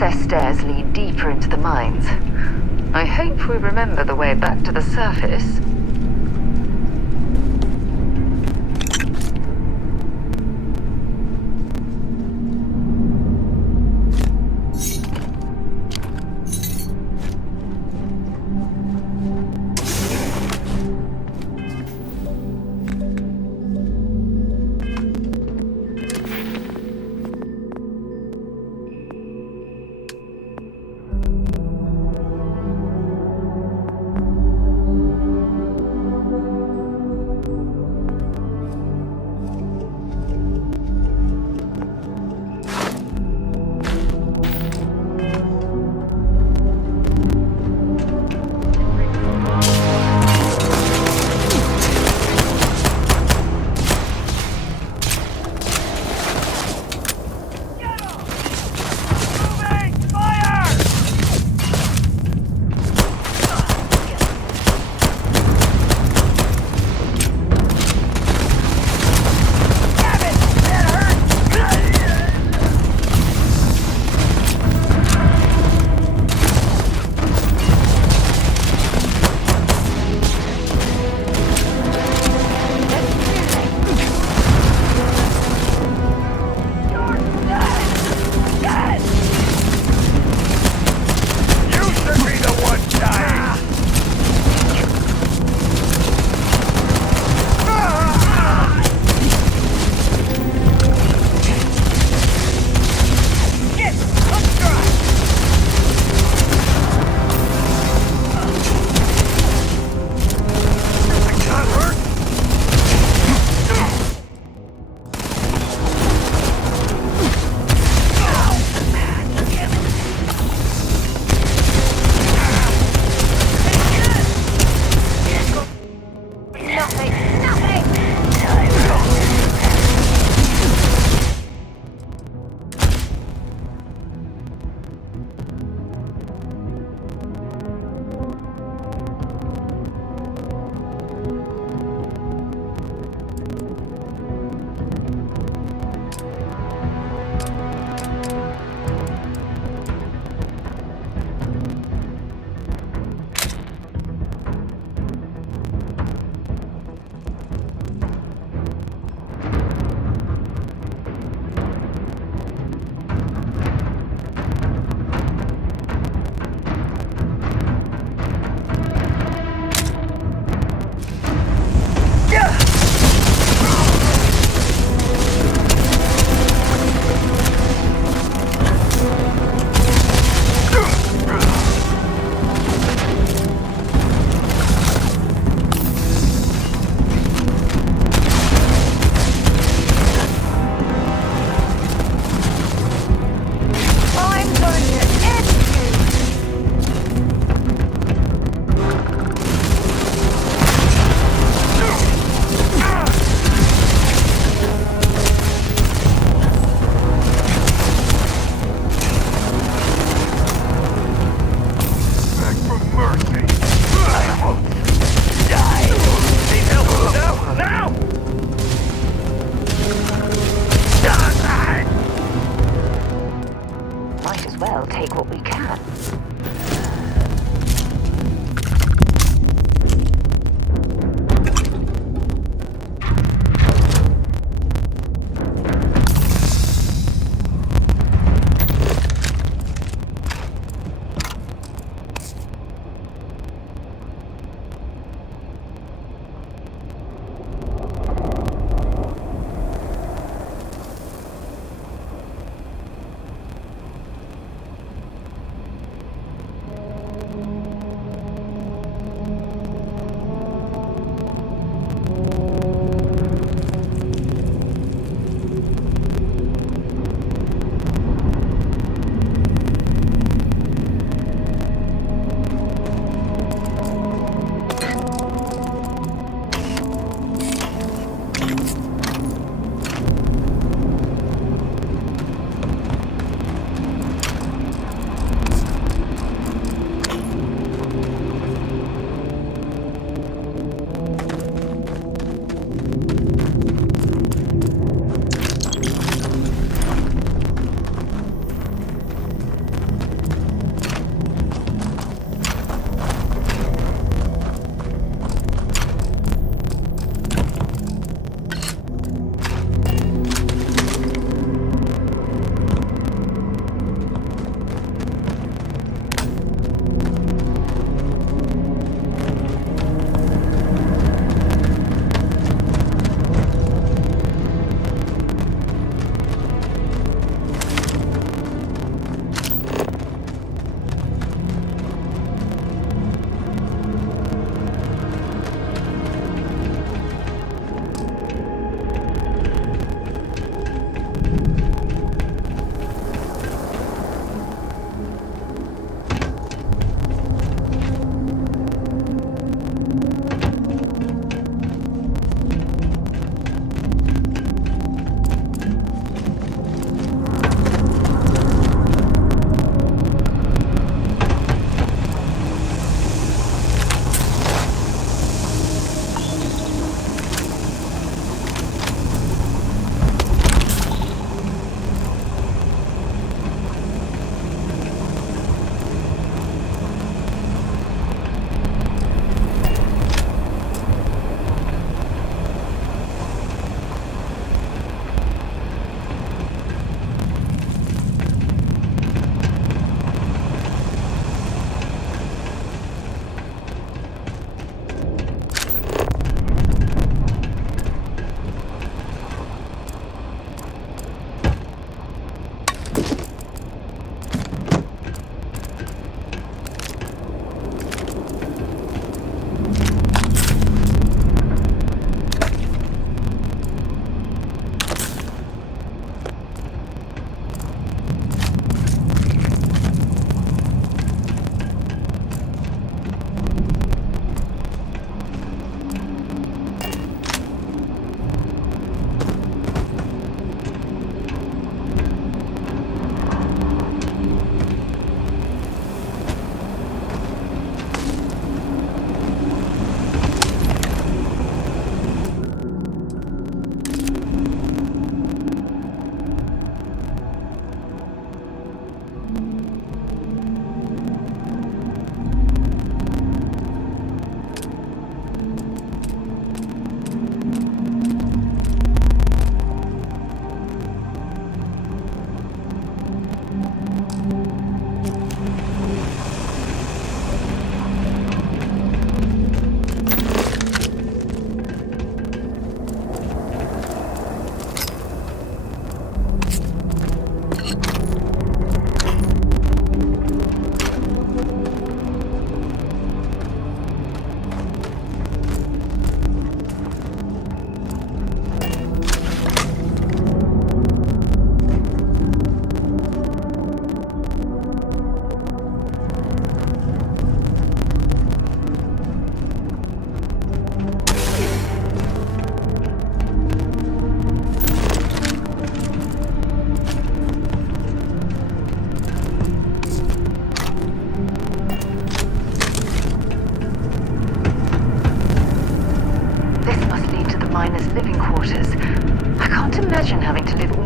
access stairs lead deeper into the mines. I hope we remember the way back to the surface.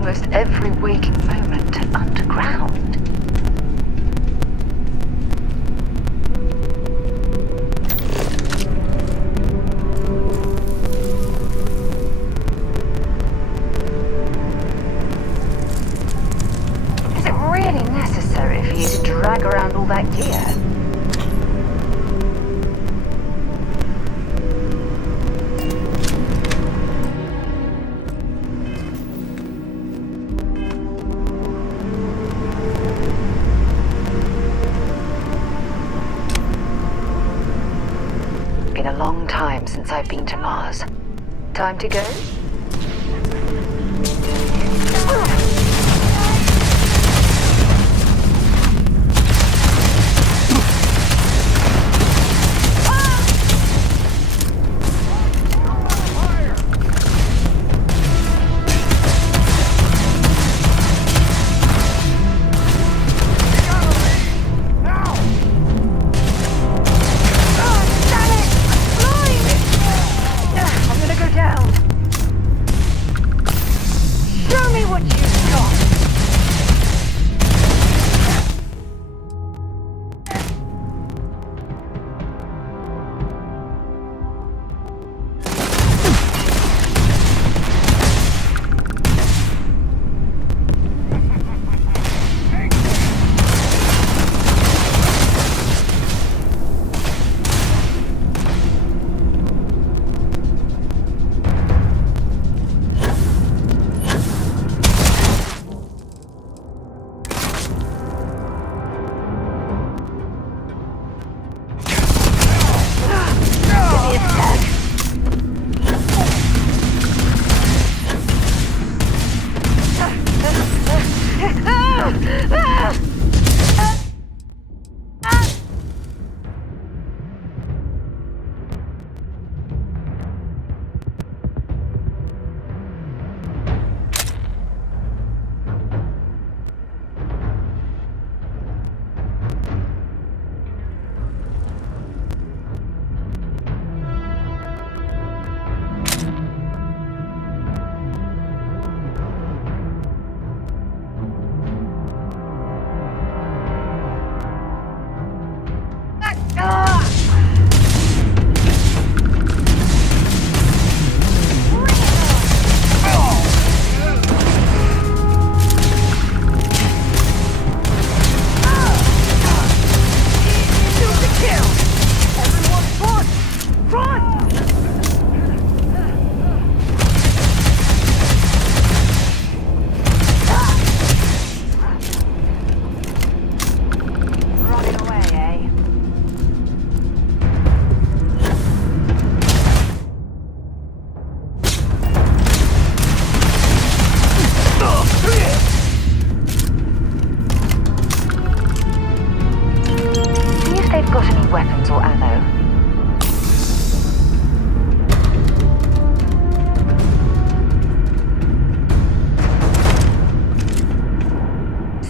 almost every waking moment underground. Is it really necessary for you to drag around all that gear? Been a long time since I've been to Mars. Time to go?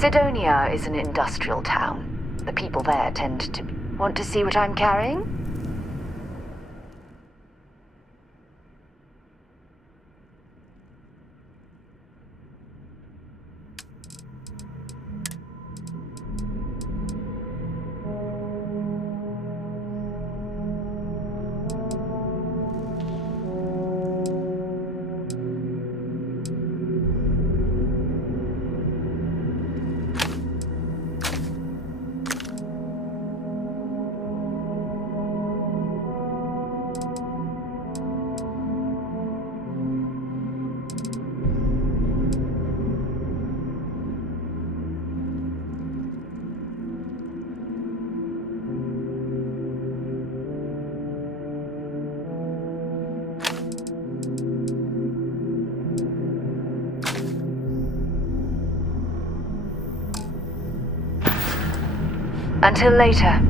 Sidonia is an industrial town. The people there tend to want to see what I'm carrying. Until later.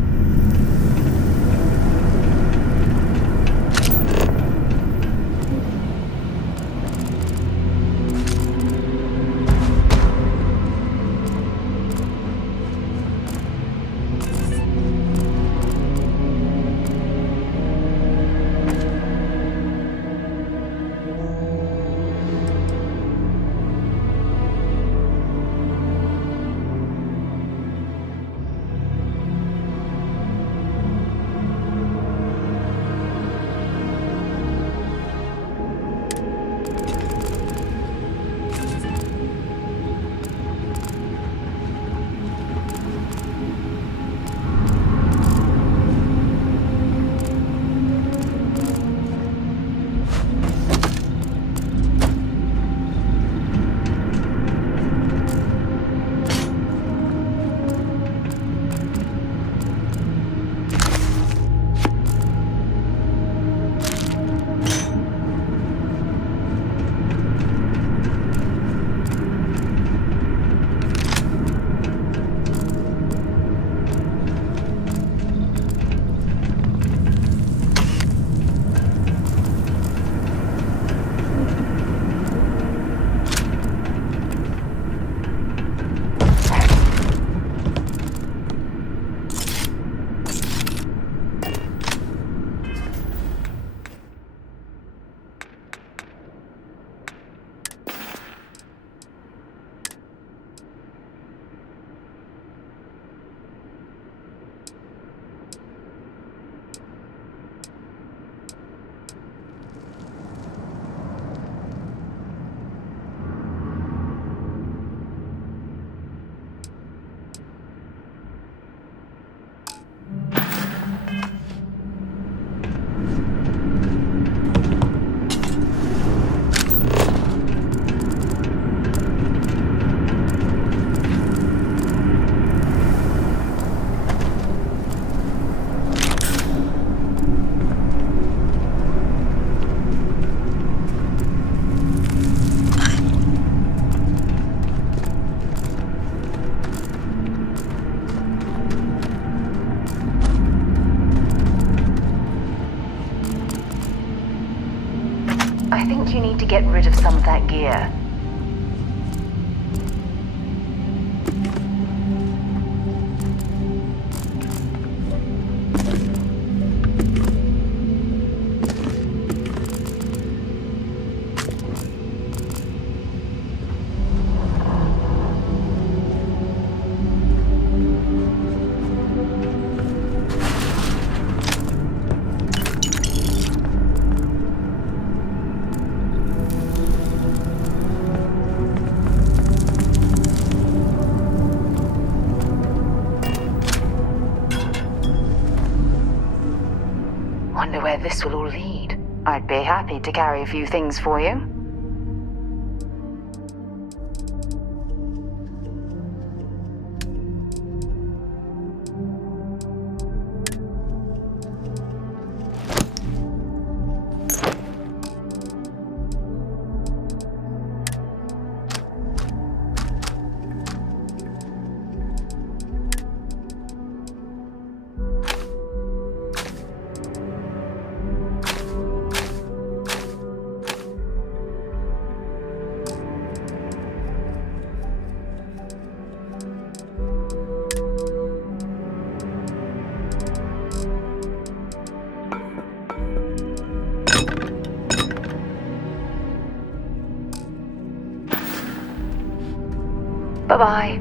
to get rid of some of that gear. Wonder where this will all lead. I'd be happy to carry a few things for you. Bye-bye.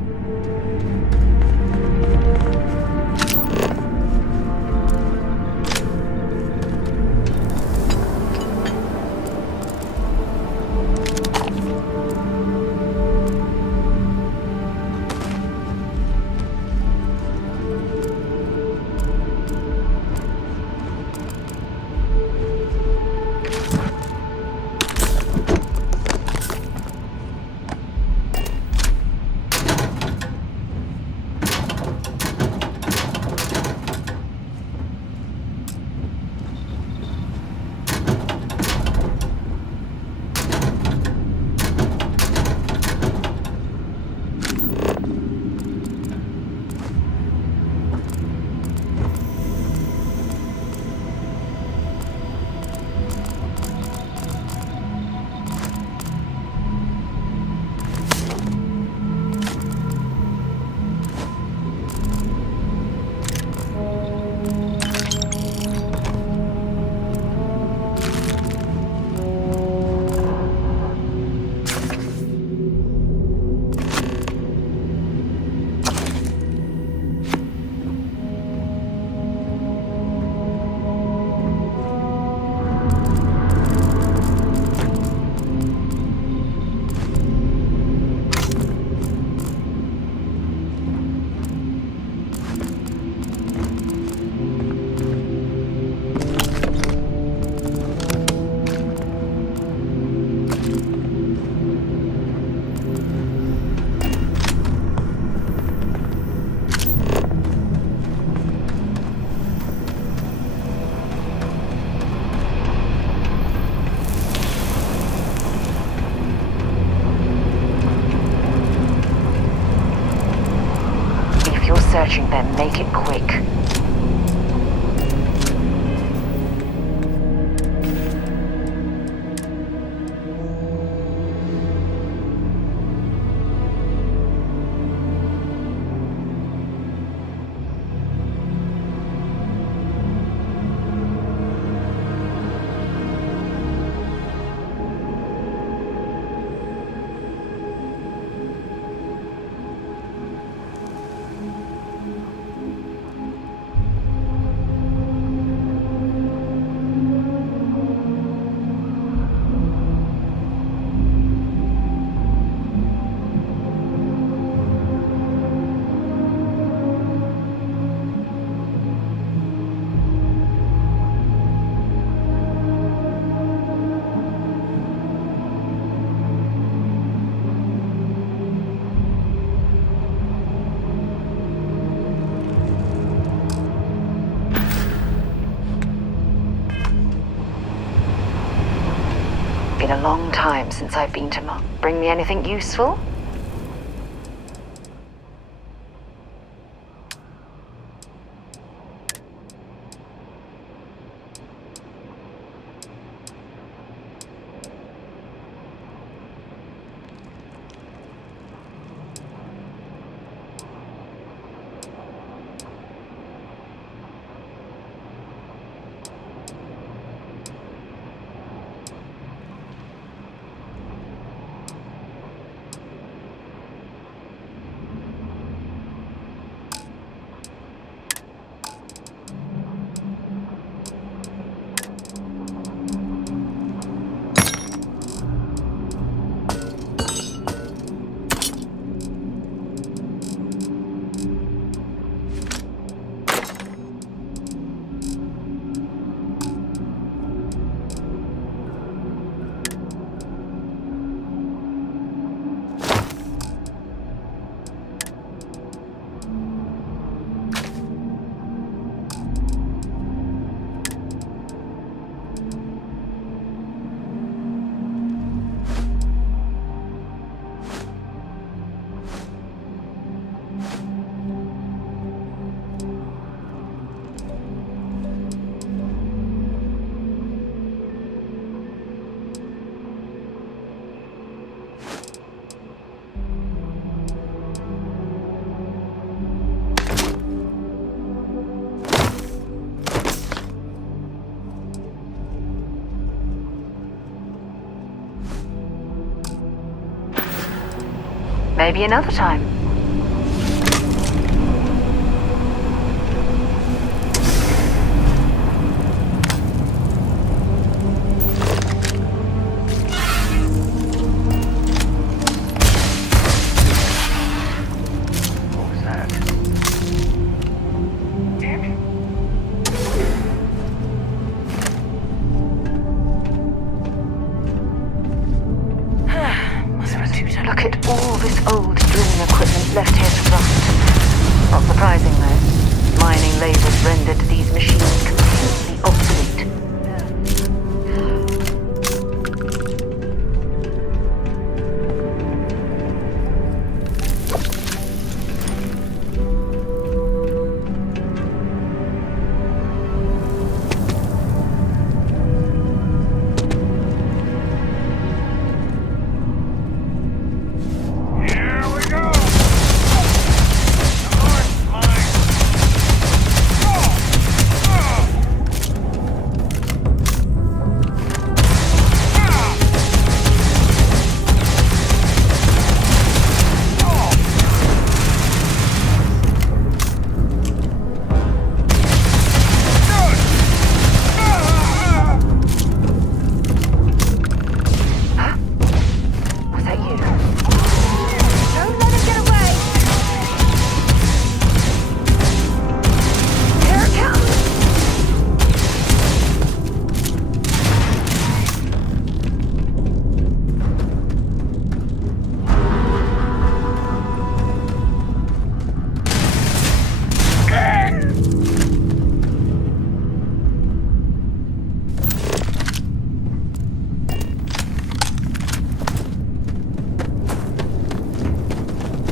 Searching them, make it quick. Been a long time since I've been to Mars. Bring me anything useful? Maybe another time. Look at all this old drilling equipment left here to rust. Not surprising, though. Mining lasers rendered these machines completely obsolete.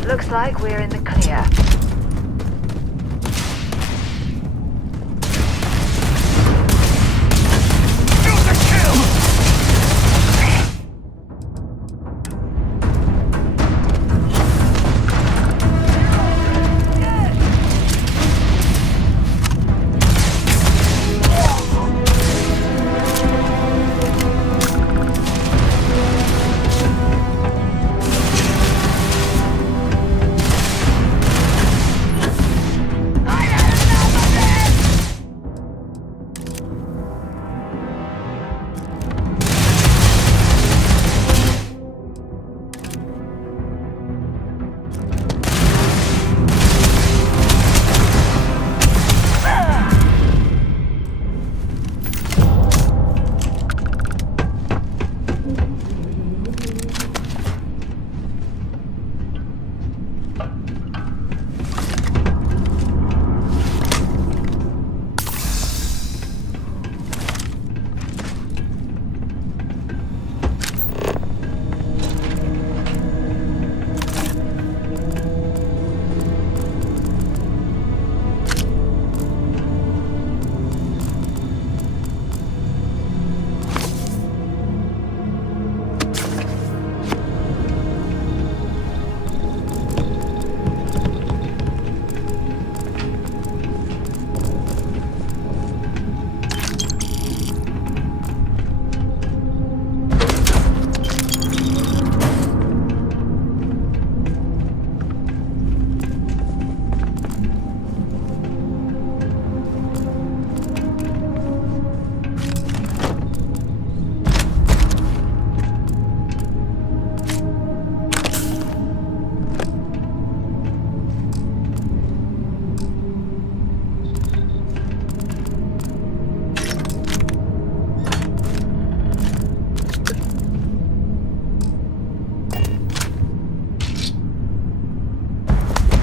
Looks like we're in the clear.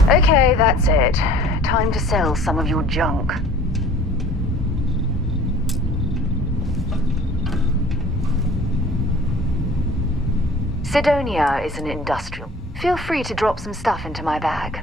Okay, that's it. Time to sell some of your junk. Sidonia is an industrial. Feel free to drop some stuff into my bag.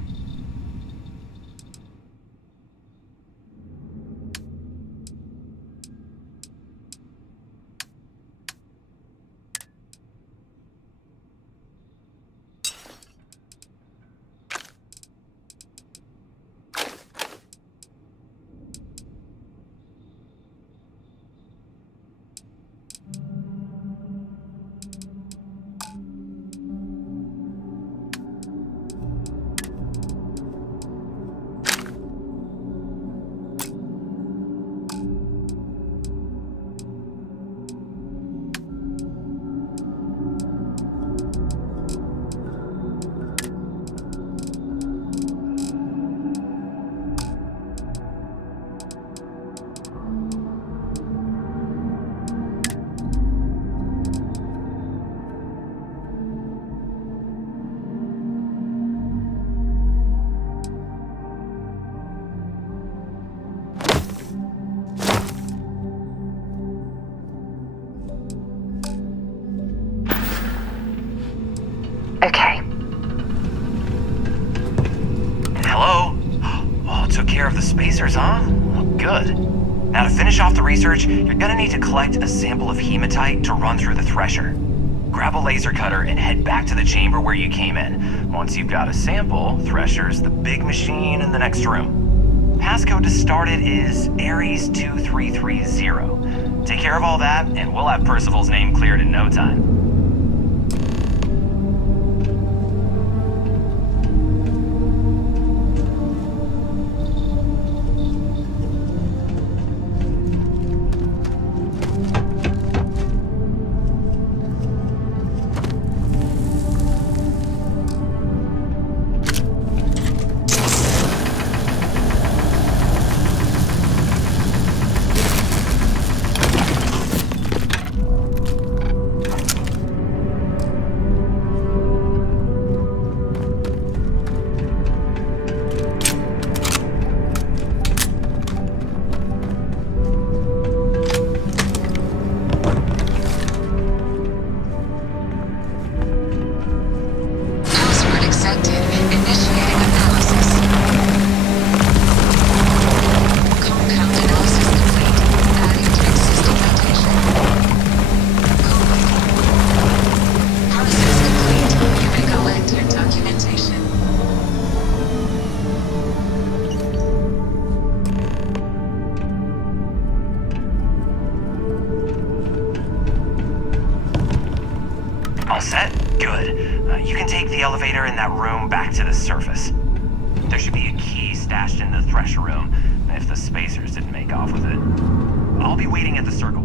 care of the spacers, huh? Oh, good. Now to finish off the research, you're gonna need to collect a sample of hematite to run through the thresher. Grab a laser cutter and head back to the chamber where you came in. Once you've got a sample, Thresher's the big machine in the next room. Passcode to start it is Ares 2330. Take care of all that, and we'll have Percival's name cleared in no time. All set? Good. You can take the elevator in that room back to the surface. There should be a key stashed in the Thresher room, if the spacers didn't make off with it. I'll be waiting at the circle.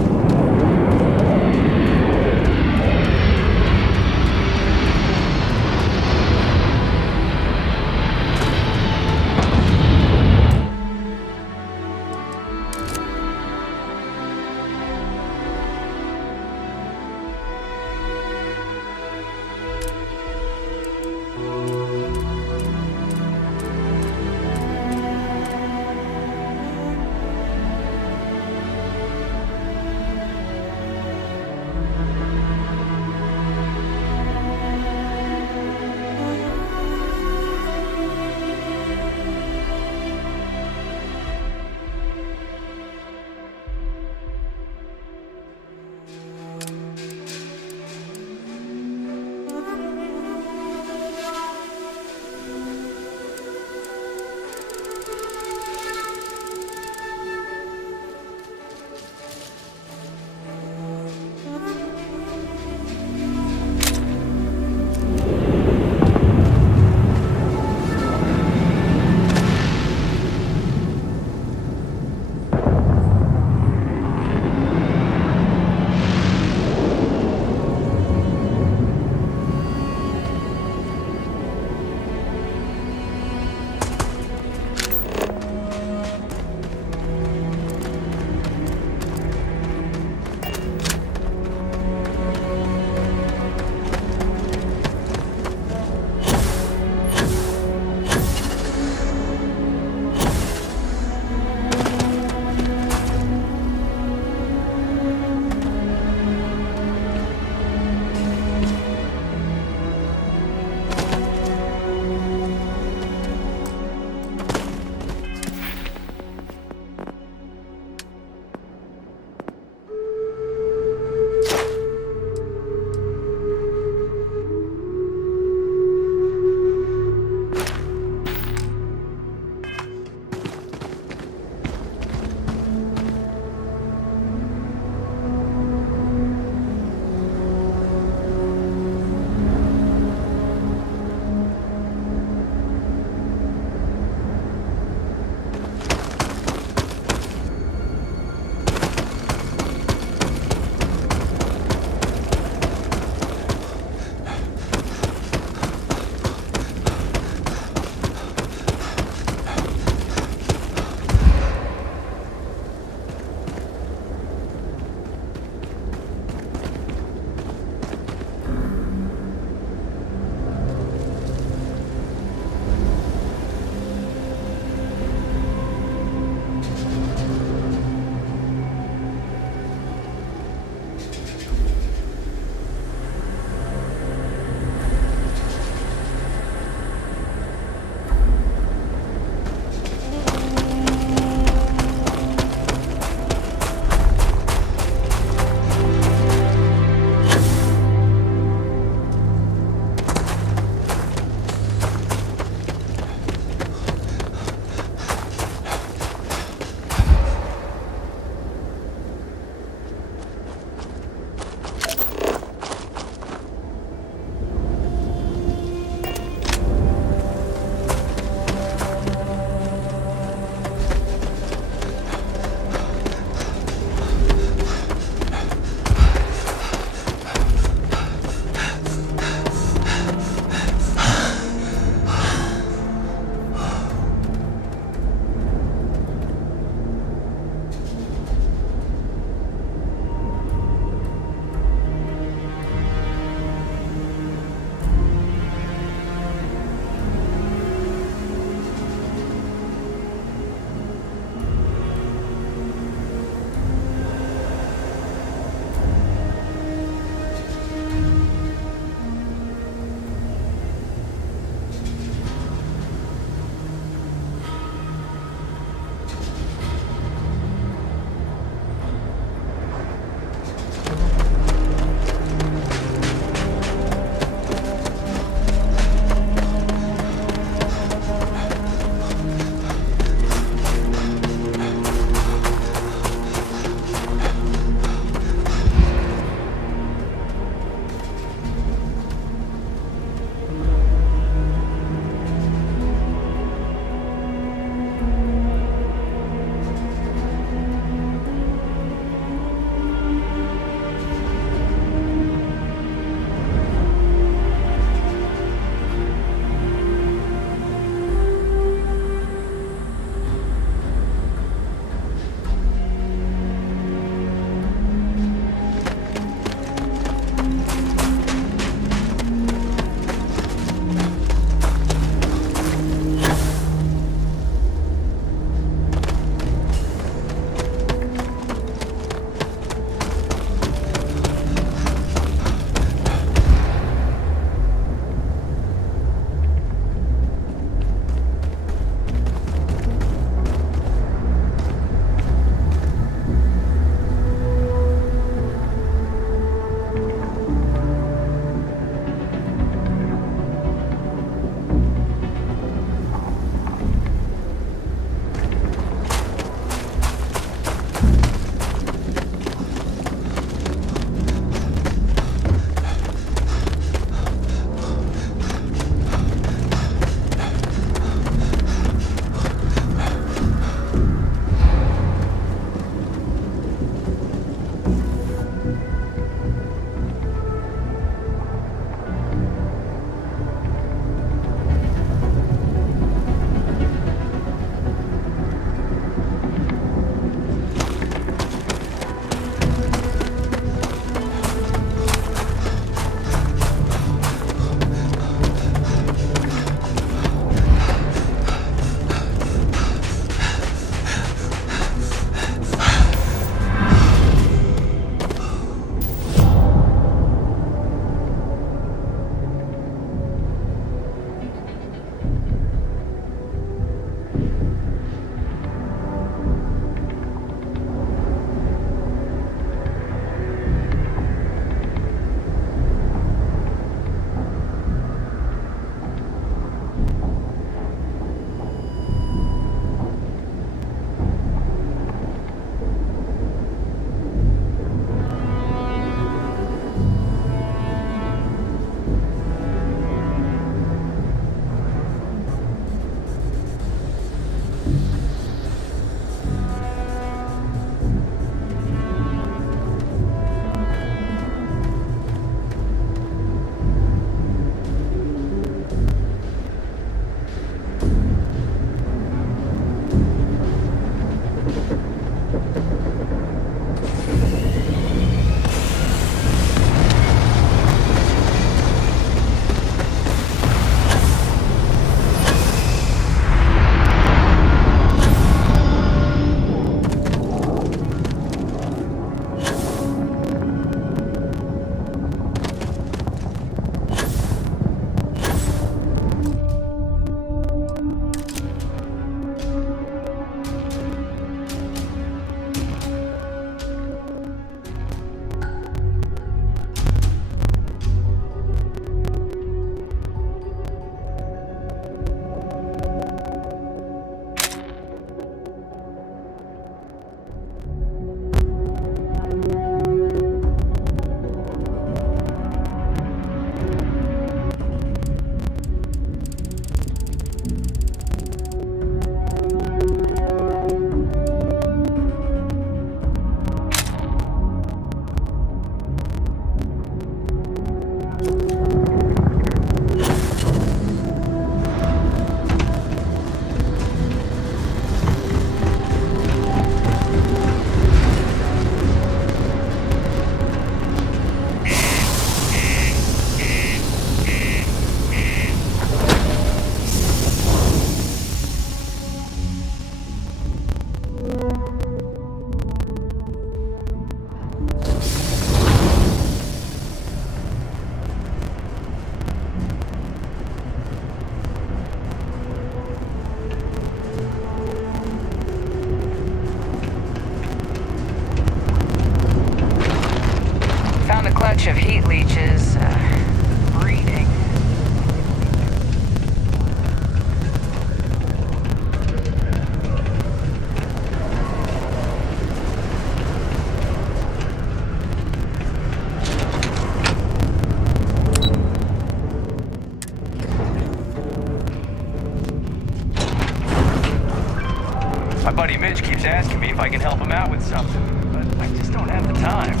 My buddy Mitch keeps asking me if I can help him out with something, but I just don't have the time.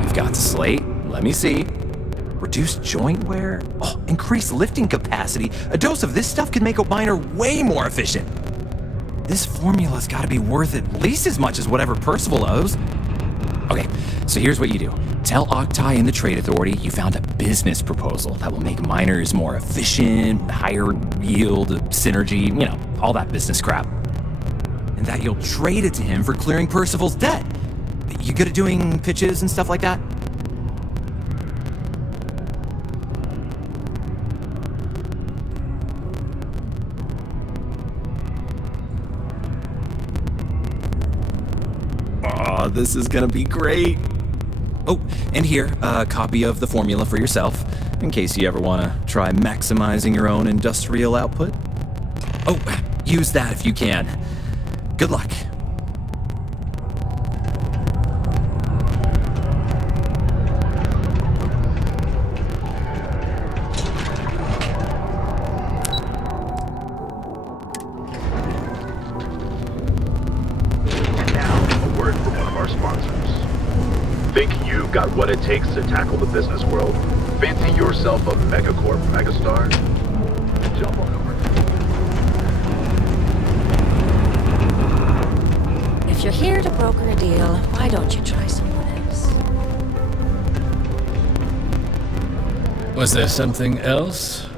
We've got the slate. Let me see. Reduced joint wear? Oh, increased lifting capacity. A dose of this stuff could make a miner way more efficient. This formula's gotta be worth at least as much as whatever Percival owes. Okay, so here's what you do. Tell Octai and the Trade Authority you found a business proposal that will make miners more efficient, higher yield, synergy, you know, all that business crap. And that you'll trade it to him for clearing Percival's debt. You good at doing pitches and stuff like that? Oh, this is gonna be great. Oh, and here, a copy of the formula for yourself, in case you ever want to try maximizing your own industrial output. Oh, use that if you can. Good luck. Got what it takes to tackle the business world? Fancy yourself a megacorp megastar? Jump on over. If you're here to broker a deal, why don't you try someone else? Was there something else?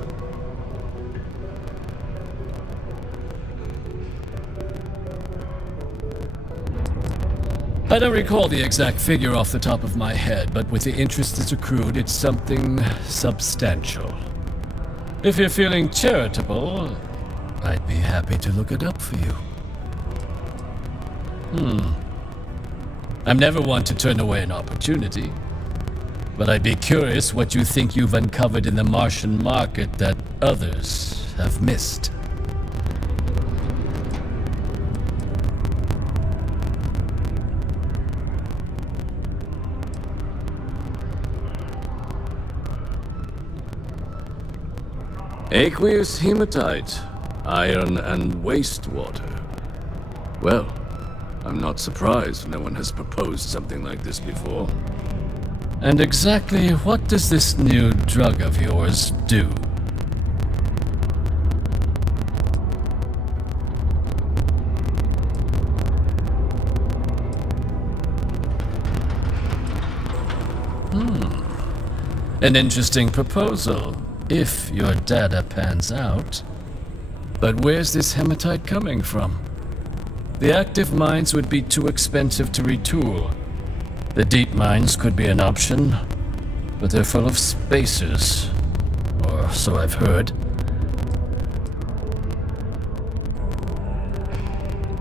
I don't recall the exact figure off the top of my head, but with the interest that's accrued, it's something substantial. If you're feeling charitable, I'd be happy to look it up for you. I'm never one to turn away an opportunity, but I'd be curious what you think you've uncovered in the Martian market that others have missed. Aqueous hematite, iron and wastewater. Well, I'm not surprised no one has proposed something like this before. And exactly what does this new drug of yours do? An interesting proposal, if your data pans out. But where's this hematite coming from? The active mines would be too expensive to retool. The deep mines could be an option, but they're full of spacers, or so I've heard.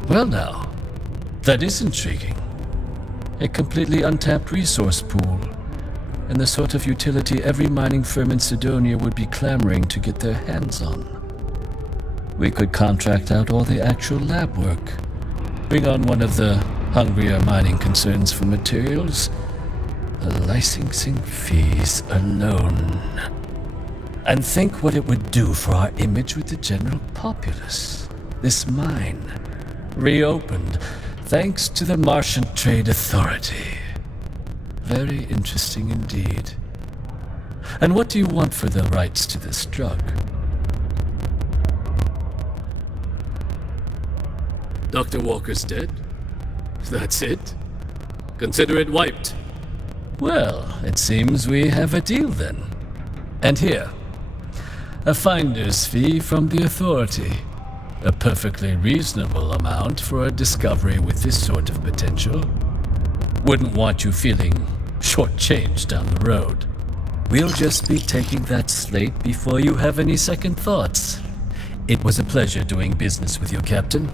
Well now, that is intriguing. A completely untapped resource pool, and the sort of utility every mining firm in Sidonia would be clamoring to get their hands on. We could contract out all the actual lab work, bring on one of the hungrier mining concerns for materials. The licensing fees alone. And think what it would do for our image with the general populace. This mine, reopened thanks to the Martian Trade Authority. Very interesting indeed. And what do you want for the rights to this drug? Dr. Walker's dead? That's it? Consider it wiped. Well, it seems we have a deal then. And here, a finder's fee from the authority. A perfectly reasonable amount for a discovery with this sort of potential. Wouldn't want you feeling shortchanged down the road. We'll just be taking that slate before you have any second thoughts. It was a pleasure doing business with you, Captain.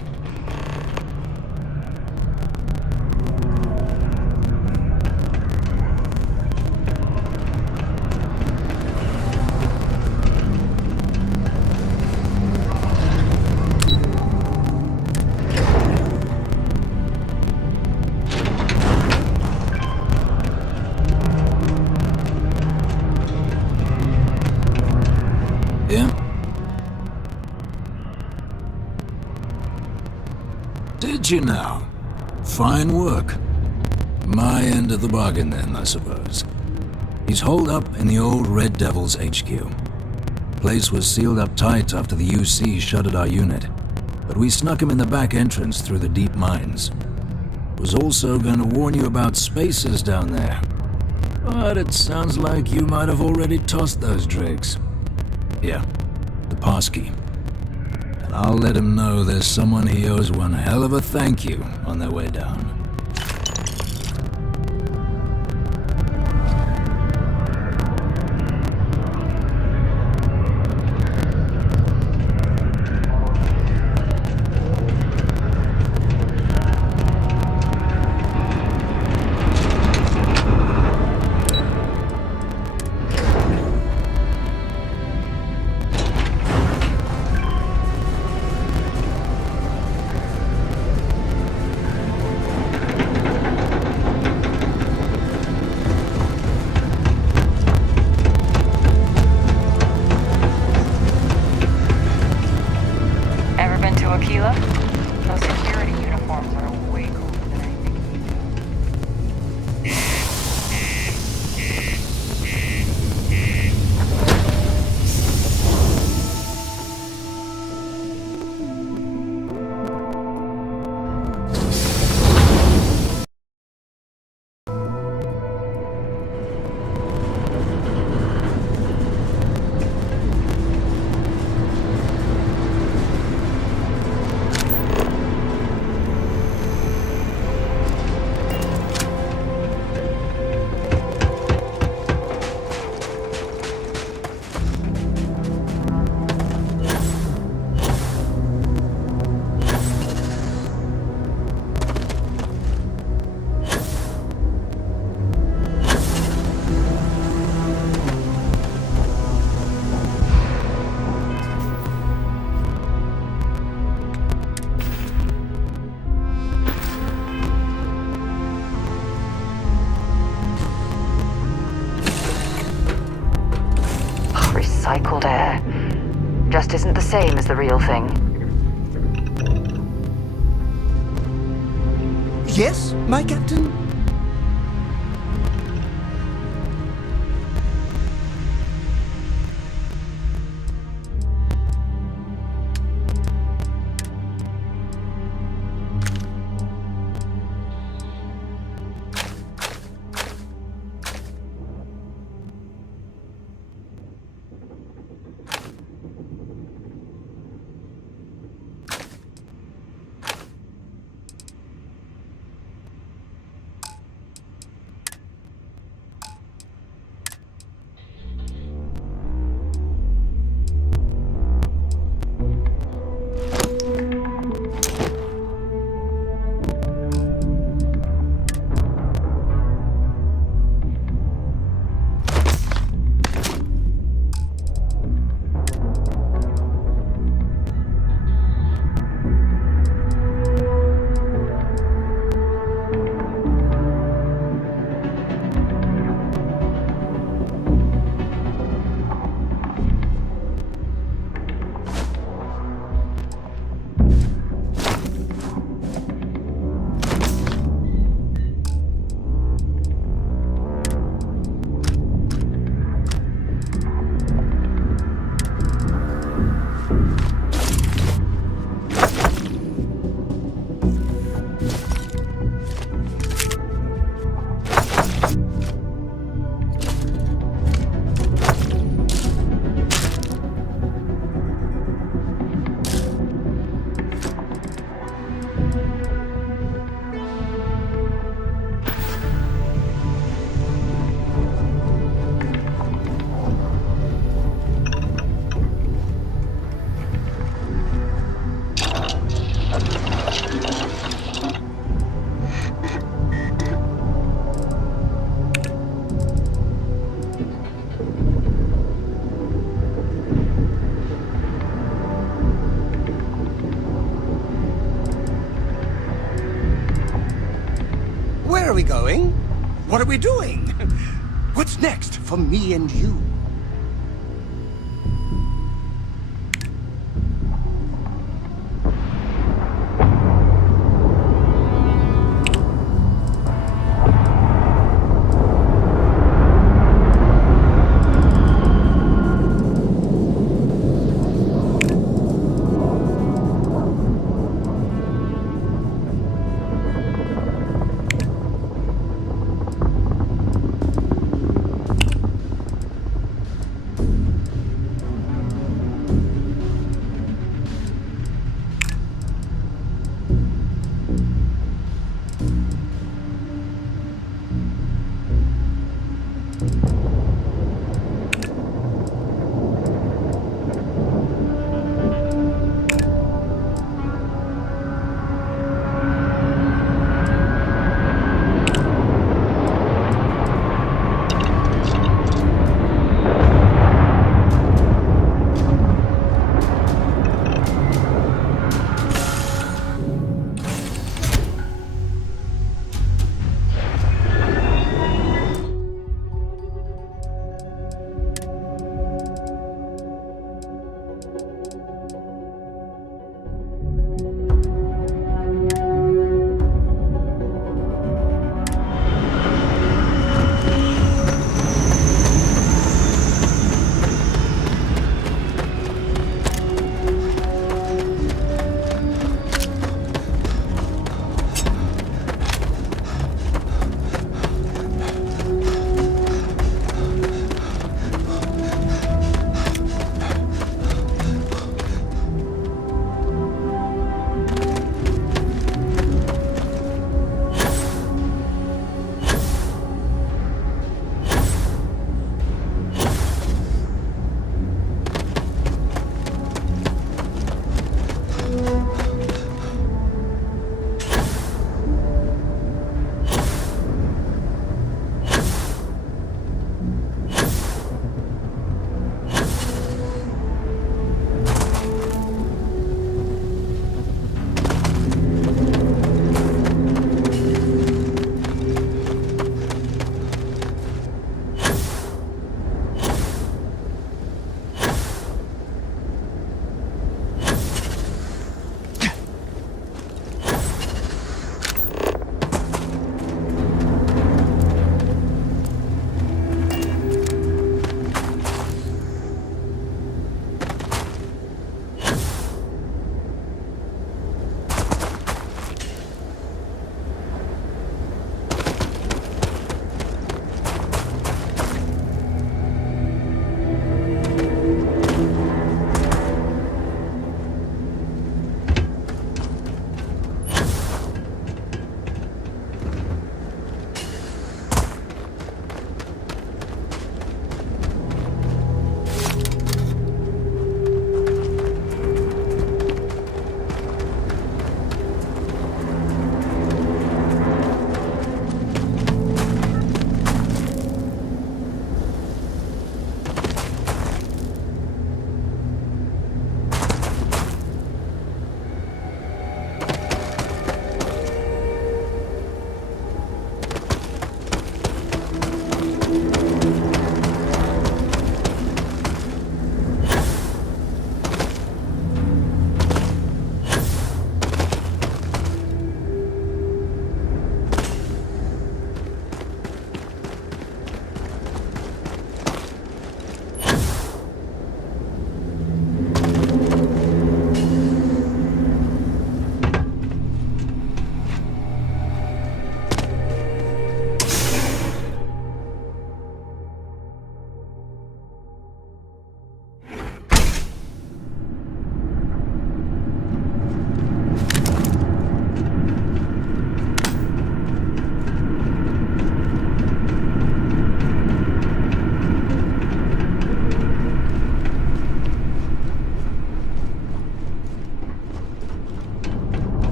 Yeah? Did you now? Fine work. My end of the bargain then, I suppose. He's holed up in the old Red Devil's HQ. Place was sealed up tight after the UC shuttered our unit, but we snuck him in the back entrance through the deep mines. Was also going to warn you about spacers down there, but it sounds like you might have already tossed those dregs. Yeah, the passkey. And I'll let him know there's someone he owes one hell of a thank you on their way down. Recycled air. Just isn't the same as the real thing. Yes, my captain? Where are we going? What are we doing? What's next for me and you?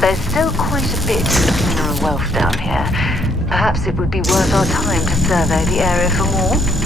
There's still quite a bit of mineral wealth down here. Perhaps it would be worth our time to survey the area for more.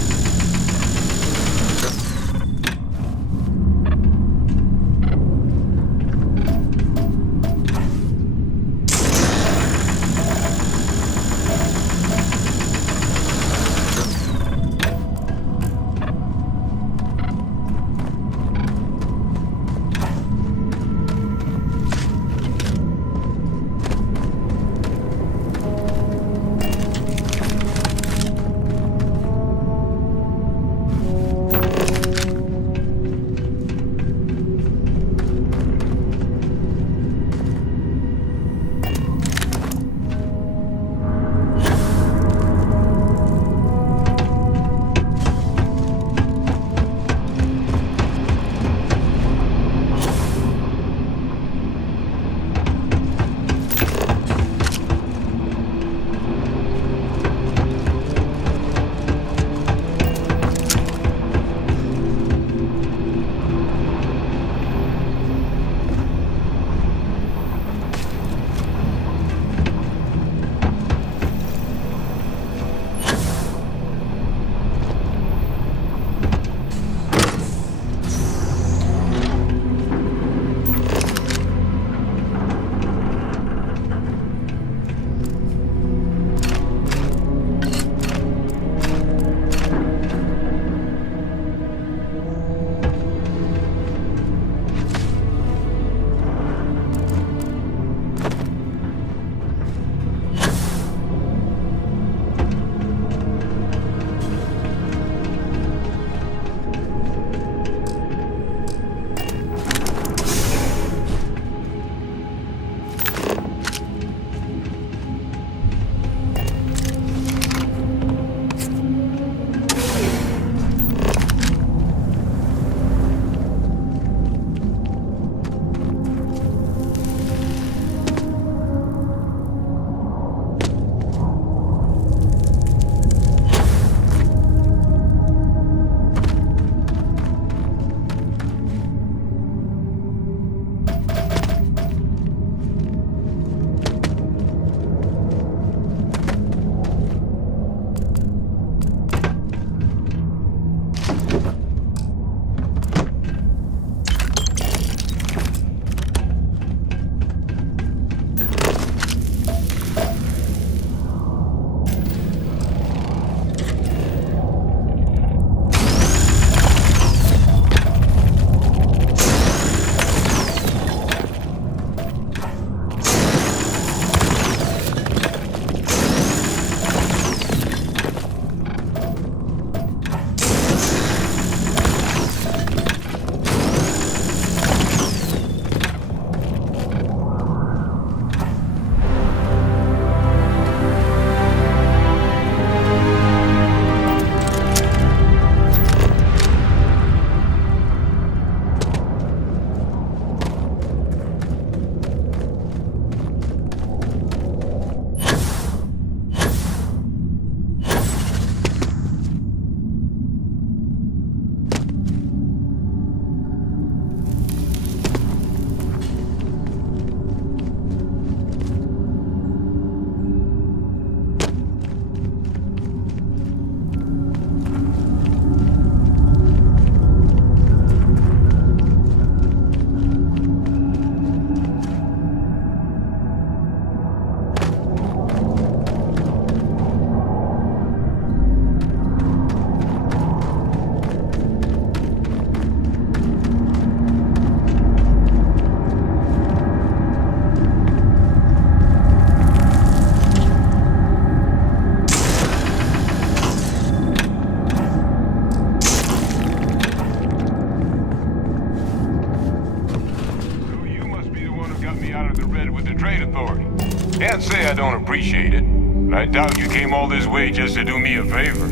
Can't say I don't appreciate it, but I doubt you came all this way just to do me a favor.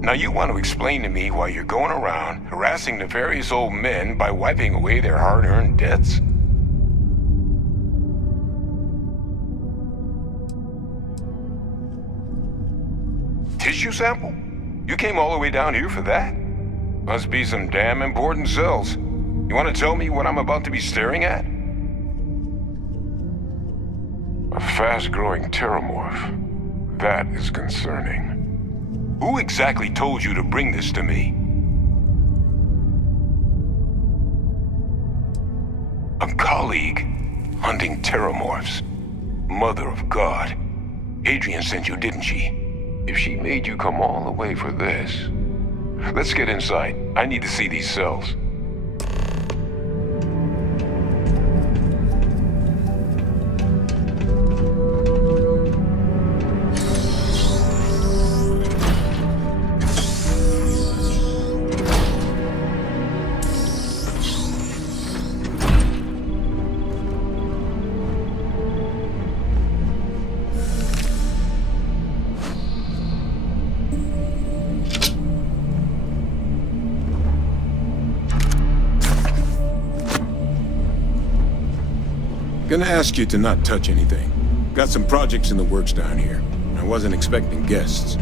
Now you want to explain to me why you're going around harassing nefarious old men by wiping away their hard-earned debts? Tissue sample? You came all the way down here for that? Must be some damn important cells. You want to tell me what I'm about to be staring at? A fast-growing terramorph. That is concerning. Who exactly told you to bring this to me? A colleague hunting terramorphs. Mother of God. Adrian sent you, didn't she? If she made you come all the way for this... Let's get inside. I need to see these cells. Gonna ask you to not touch anything. Got some projects in the works down here. I wasn't expecting guests.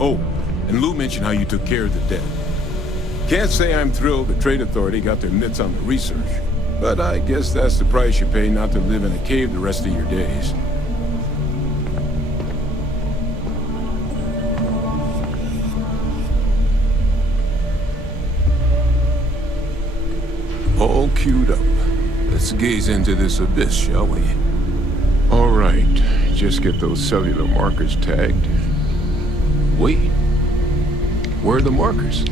Oh, and Lou mentioned how you took care of the dead. Can't say I'm thrilled the Trade Authority got their mitts on the research, but I guess that's the price you pay not to live in a cave the rest of your days. All queued up. Let's gaze into this abyss, shall we? All right, just get those cellular markers tagged. Wait, where are the markers?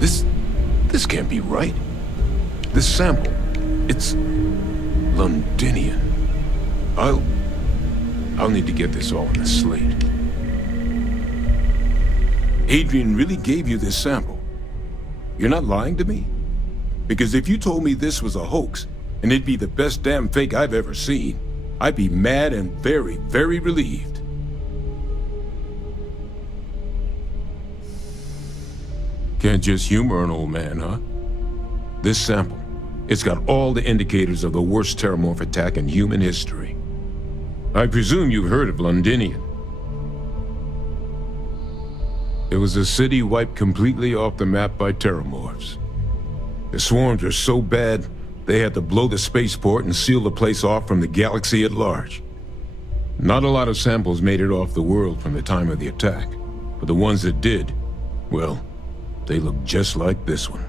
This can't be right. This sample, it's Londinian. I'll need to get this all in a slate. Adrian really gave you this sample. You're not lying to me? Because if you told me this was a hoax, and it'd be the best damn fake I've ever seen, I'd be mad and very, very relieved. Can't just humor an old man, huh? This sample, it's got all the indicators of the worst terramorph attack in human history. I presume you've heard of Londinian. It was a city wiped completely off the map by terramorphs. The swarms were so bad, they had to blow the spaceport and seal the place off from the galaxy at large. Not a lot of samples made it off the world from the time of the attack, but the ones that did, well, they look just like this one.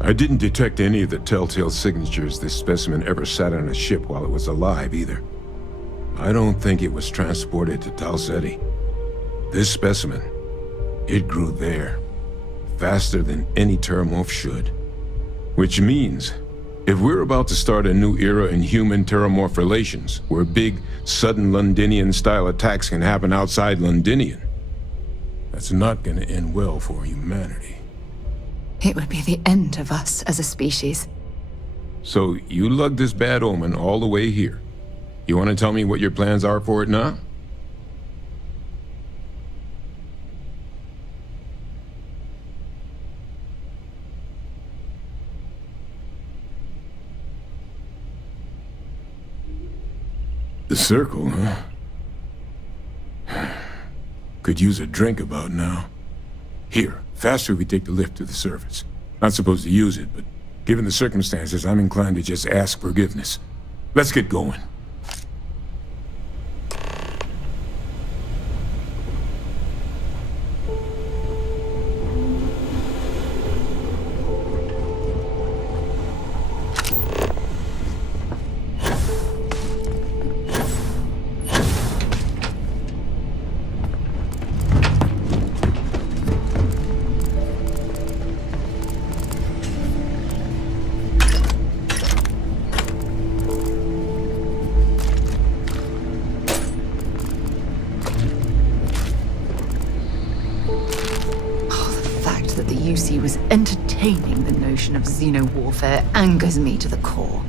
I didn't detect any of the telltale signatures this specimen ever sat on a ship while it was alive either. I don't think it was transported to Tal Ceti. This specimen, it grew there, faster than any terramorph should. Which means, if we're about to start a new era in human-terramorph relations, where big, sudden Londinian-style attacks can happen outside Londinian, that's not gonna end well for humanity. It would be the end of us as a species. So you lugged this bad omen all the way here. You want to tell me what your plans are for it now? The circle, huh? Could use a drink about now. Here, faster we take the lift to the surface. Not supposed to use it, but given the circumstances, I'm inclined to just ask forgiveness. Let's get going. UC was entertaining the notion of xeno-warfare angers me to the core.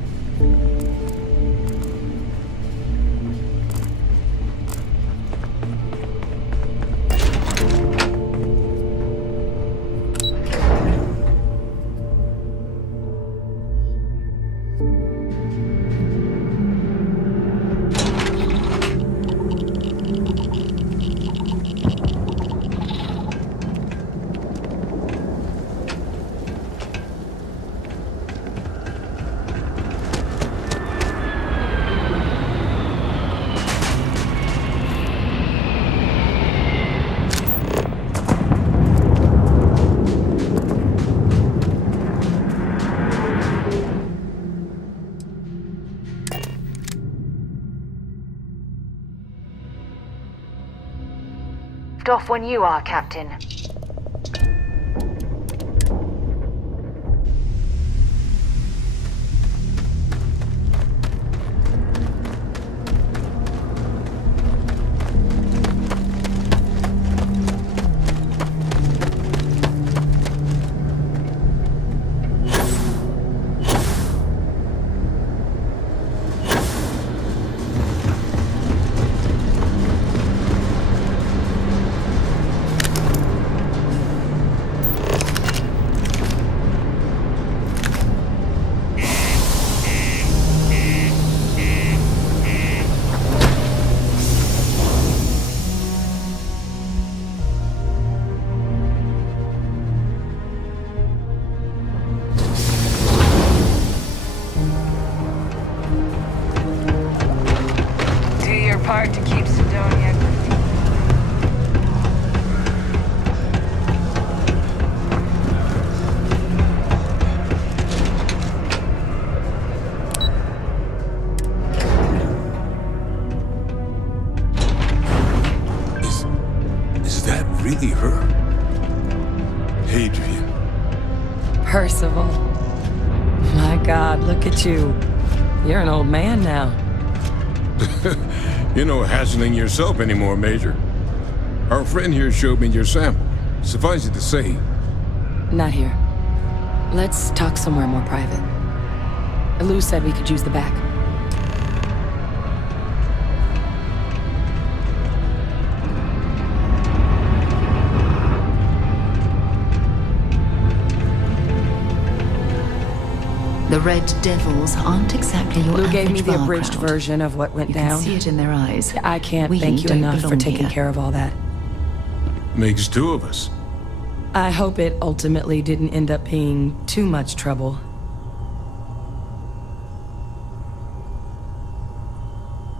lift off when you are, Captain. Part to keep Sidonia. Is that really her? Hadrian. Percival. My God, look at you. You're an old man now. You're no hassling yourself anymore, Major. Our friend here showed me your sample. Suffice it to say... Not here. Let's talk somewhere more private. Lou said we could use the back. The Red Devils aren't exactly your Lou gave me the bar abridged crowd. version of what went You down. can see it in their eyes. I can't We thank you don't enough for belong taking here. care of all that. Makes two of us. I hope it ultimately didn't end up being too much trouble.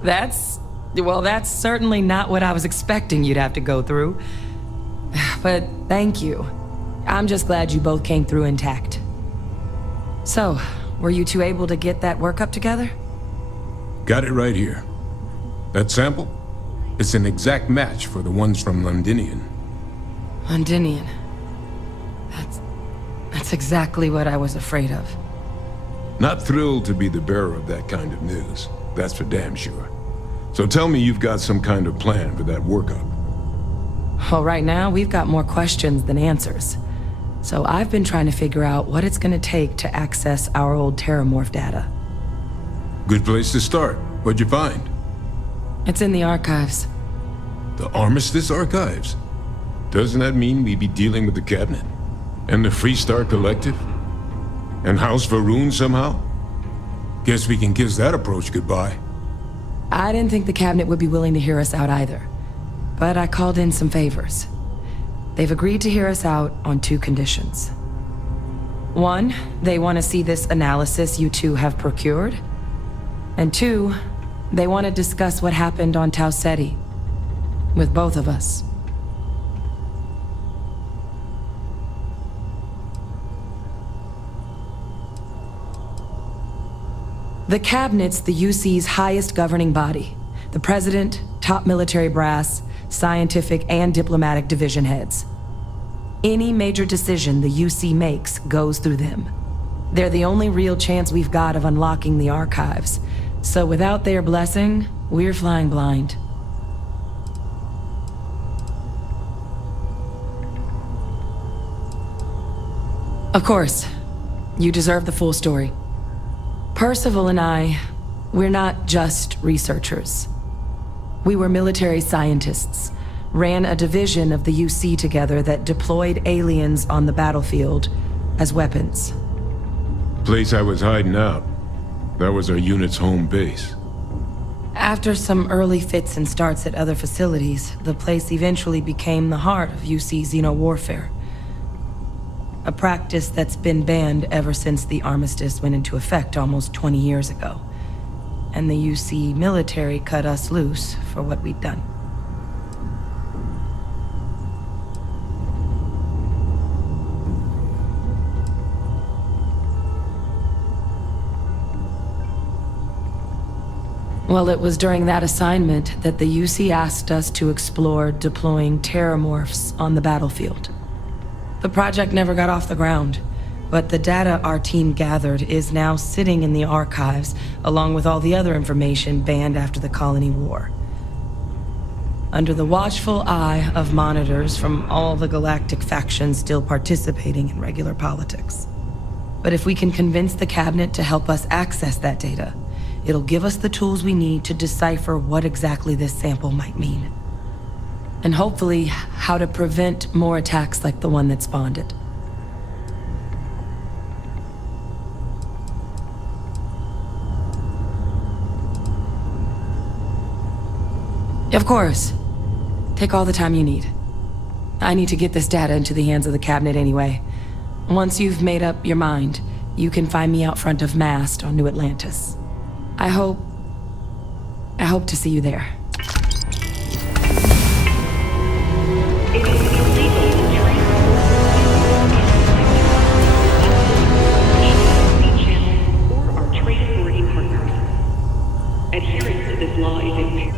That's certainly not what I was expecting you'd have to go through. But thank you. I'm just glad you both came through intact. So, were you two able to get that workup together? Got it right here. That sample? It's an exact match for the ones from Londinian. Londinian. That's exactly what I was afraid of. Not thrilled to be the bearer of that kind of news. That's for damn sure. So tell me you've got some kind of plan for that workup. Well, right now, we've got more questions than answers. So I've been trying to figure out what it's gonna take to access our old Terramorph data. Good place to start. What'd you find? It's in the archives. The Armistice Archives? Doesn't that mean we'd be dealing with the Cabinet? And the Freestar Collective? And House Varun somehow? Guess we can kiss that approach goodbye. I didn't think the Cabinet would be willing to hear us out either. But I called in some favors. They've agreed to hear us out on 2 conditions. 1, they want to see this analysis you two have procured. And 2, they want to discuss what happened on Tau Ceti. With both of us. The Cabinet's the UC's highest governing body. The President, top military brass, scientific and diplomatic division heads. Any major decision the UC makes goes through them. They're the only real chance we've got of unlocking the archives. So without their blessing, we're flying blind. Of course, you deserve the full story. Percival and I, we're not just researchers. We were military scientists, ran a division of the UC together that deployed aliens on the battlefield as weapons. Place I was hiding out. That was our unit's home base. After some early fits and starts at other facilities, the place eventually became the heart of UC xeno-warfare. A practice that's been banned ever since the armistice went into effect almost 20 years ago. And the UC military cut us loose for what we'd done. Well, it was during that assignment that the UC asked us to explore deploying terramorphs on the battlefield. The project never got off the ground, but the data our team gathered is now sitting in the archives, along with all the other information banned after the Colony War. Under the watchful eye of monitors from all the galactic factions still participating in regular politics. But if we can convince the cabinet to help us access that data, it'll give us the tools we need to decipher what exactly this sample might mean. And hopefully, how to prevent more attacks like the one that spawned it. Of course. Take all the time you need. I need to get this data into the hands of the cabinet anyway. Once you've made up your mind, you can find me out front of Mast on New Atlantis. I hope to see you there. Adherence to this law is imperative.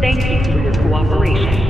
Thank you for your cooperation.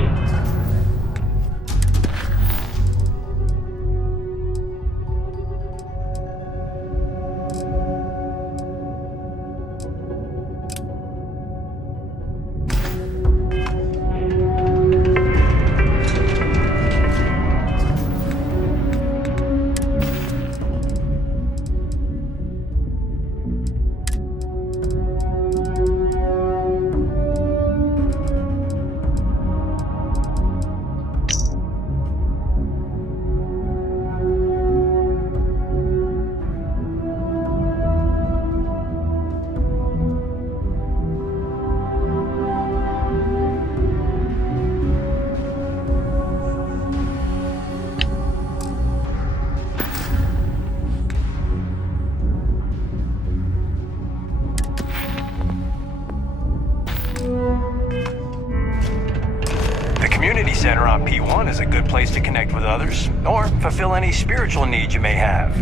Center on P1 is a good place to connect with others, or fulfill any spiritual needs you may have.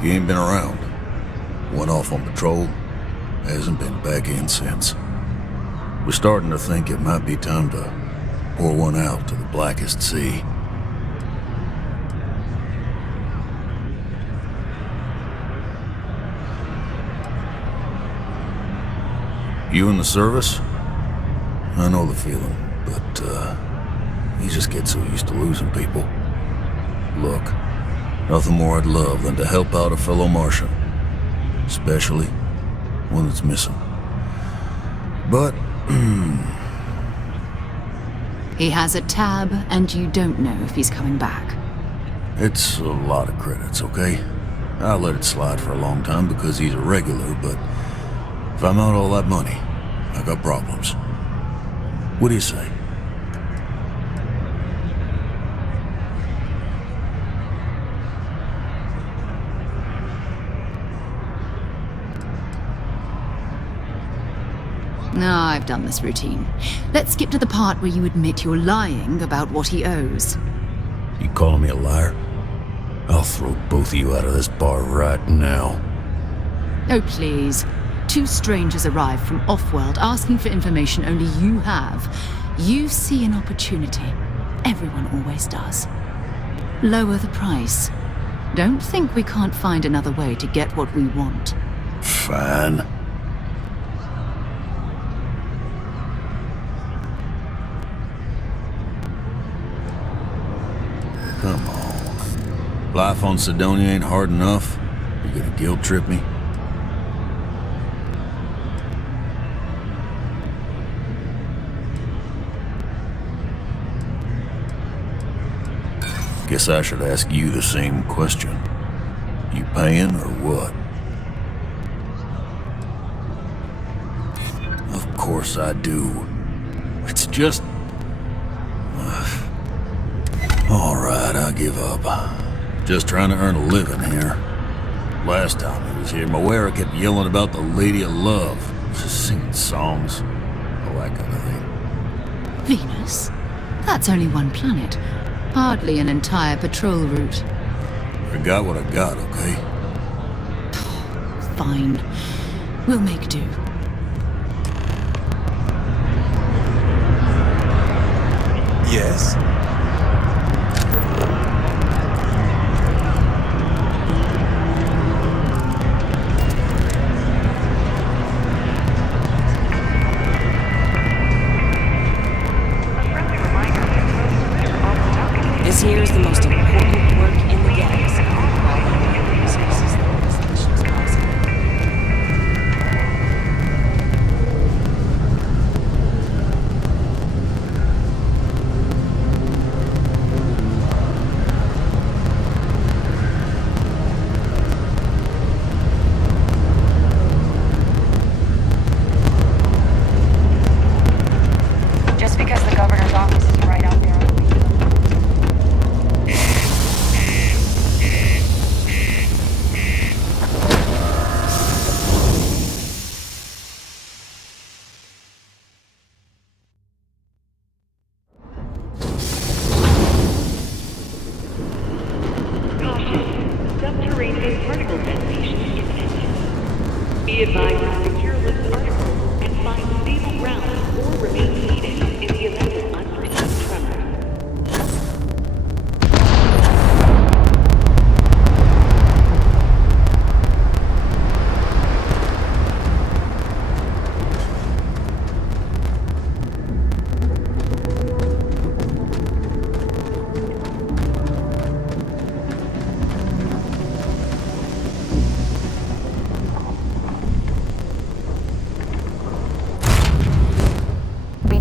He ain't been around. Went off on patrol. Hasn't been back in since. We're starting to think it might be time to pour one out to the blackest sea. You in the service? I know the feeling, but, you just get so used to losing people. Look, nothing more I'd love than to help out a fellow Martian. Especially one that's missing. But, He has a tab, and you don't know if he's coming back. it's a lot of credits, okay? I'll let it slide for a long time because he's a regular, but if I'm out all that money, I got problems. What do you say? No, I've done this routine. Let's skip to the part where you admit you're lying about what he owes. You calling me a liar? I'll throw both of you out of this bar right now. Oh, please. Two strangers arrive from off-world asking for information only you have. You see an opportunity. Everyone always does. Lower the price. Don't think we can't find another way to get what we want. Fine. Come on. Life on Sidonia ain't hard enough. You gonna guilt trip me? Guess I should ask you the same question. You paying or what? Of course I do. It's just... Alright, I give up. Just trying to earn a living here. Last time I was here, Moira kept yelling about the Lady of Love. Just singing songs. All that kind of thing. Venus? That's only one planet. Hardly an entire patrol route. I got what I got, okay? Fine. We'll make do. Yes? This here is the most important work in the galaxy. Just because the governor's office is right out there on the Subterranean particle detonation imminent. Be advised to secure Luke's article and find stable ground or remain heated in the event of unforeseen tremors.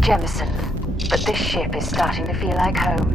Jemison, but this ship is starting to feel like home.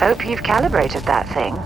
Hope you've calibrated that thing.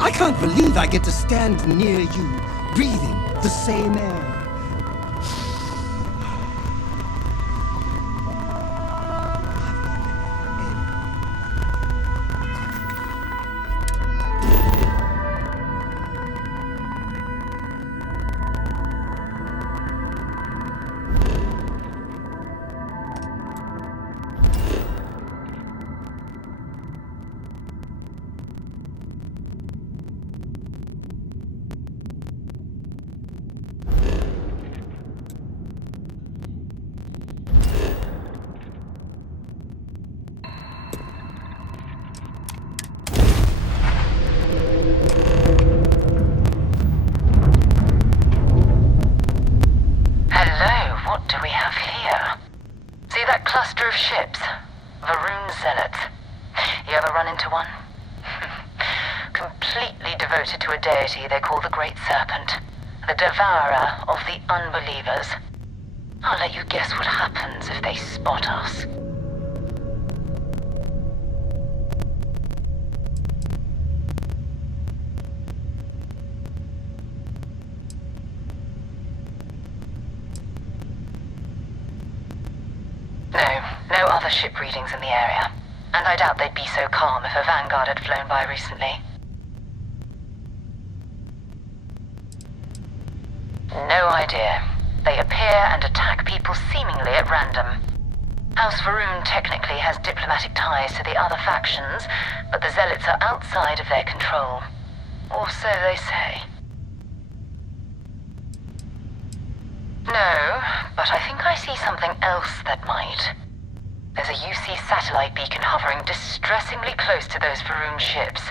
I can't believe I get to stand near you, breathing the same air. They call the Great Serpent, the devourer of the unbelievers. I'll let you guess what happens if they spot us. No other ship readings in the area, and I doubt they'd be so calm if a Vanguard had flown by recently. No idea. They appear and attack people seemingly at random. House Varun technically has diplomatic ties to the other factions, but the Zealots are outside of their control. Or so they say. No, but I think I see something else that might. There's a UC satellite beacon hovering distressingly close to those Varun ships.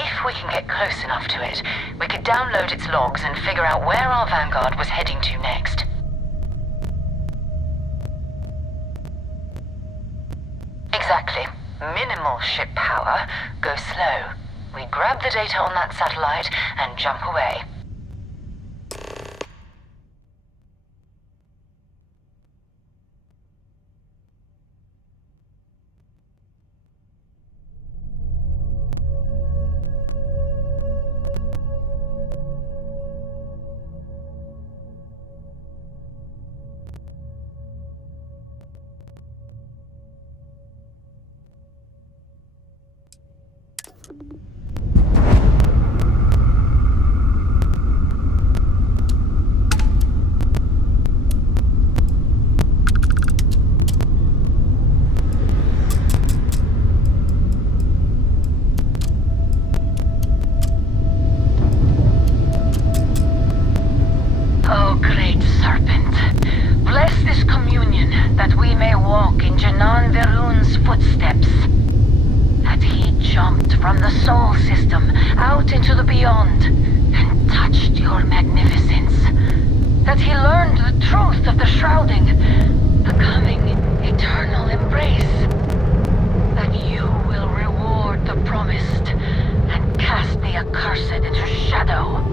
If we can get close enough to it, we could download its logs and figure out where our Vanguard was heading to next. Exactly. Minimal ship power. Go slow. We grab the data on that satellite and jump away. Oh, great serpent, bless this communion that we may walk in Janan Verun's footsteps. That he jumped from the soul system out into the beyond and touched your magnificence. That he learned the truth of the shrouding, the coming eternal embrace. That you will reward the promised and cast the accursed into shadow.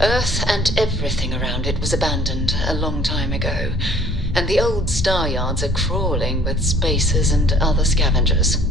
Earth and everything around it was abandoned a long time ago, and the old star yards are crawling with spacers and other scavengers.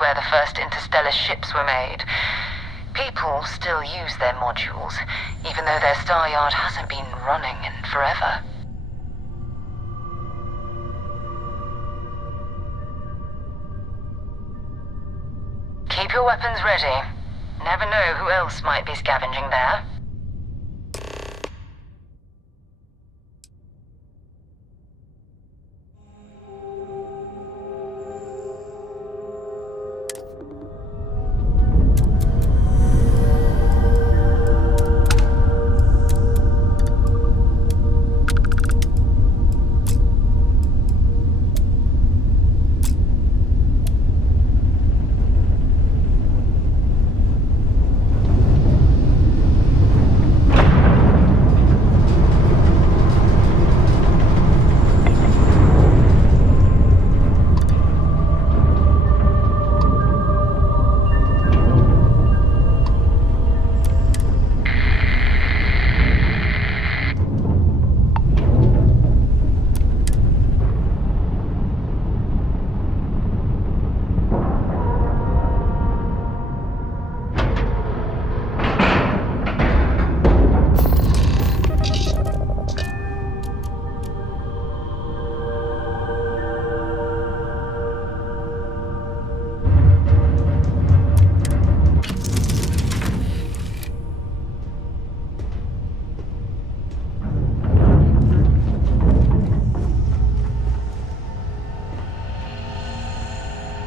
Where the first interstellar ships were made. People still use their modules, even though their star yard hasn't been running in forever. Keep your weapons ready. Never know who else might be scavenging there.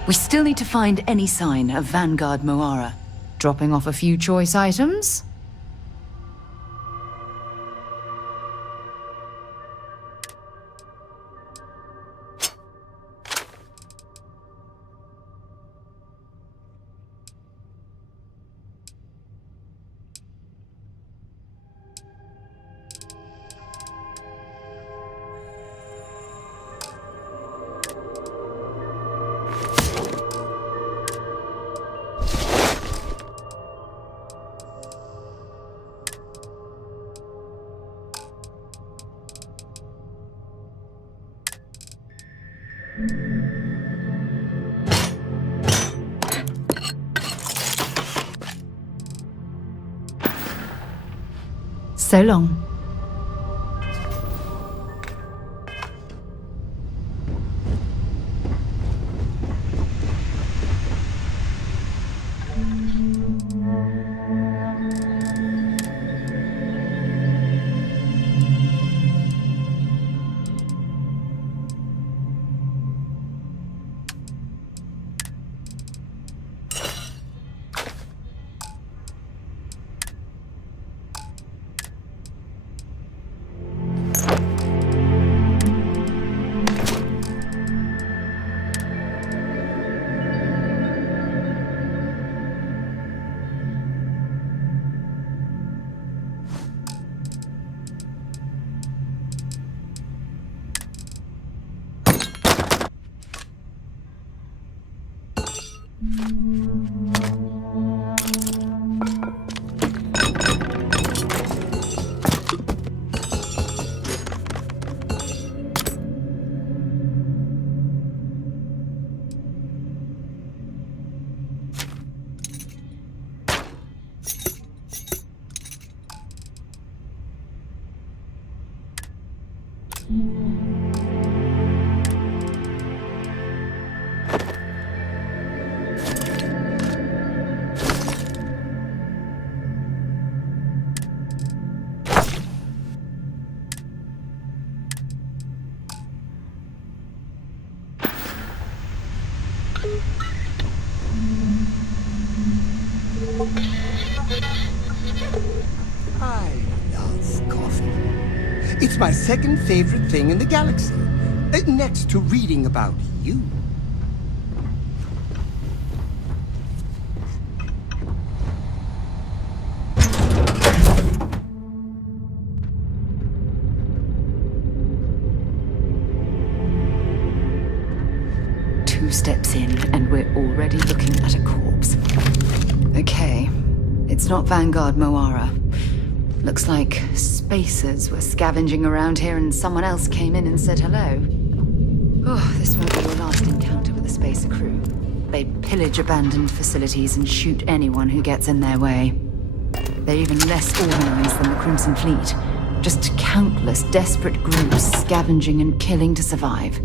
We still need to find any sign of Vanguard Moara. Dropping off a few choice items? So long. I love coffee. It's my second favorite thing in the galaxy, next to reading about you. Two steps in, and we're already looking at a corpse. Okay, it's not Vanguard Moara. Looks like spacers were scavenging around here and someone else came in and said hello. Oh, this won't be your last encounter with a spacer crew. They pillage abandoned facilities and shoot anyone who gets in their way. They're even less organized than the Crimson Fleet. Just countless desperate groups scavenging and killing to survive.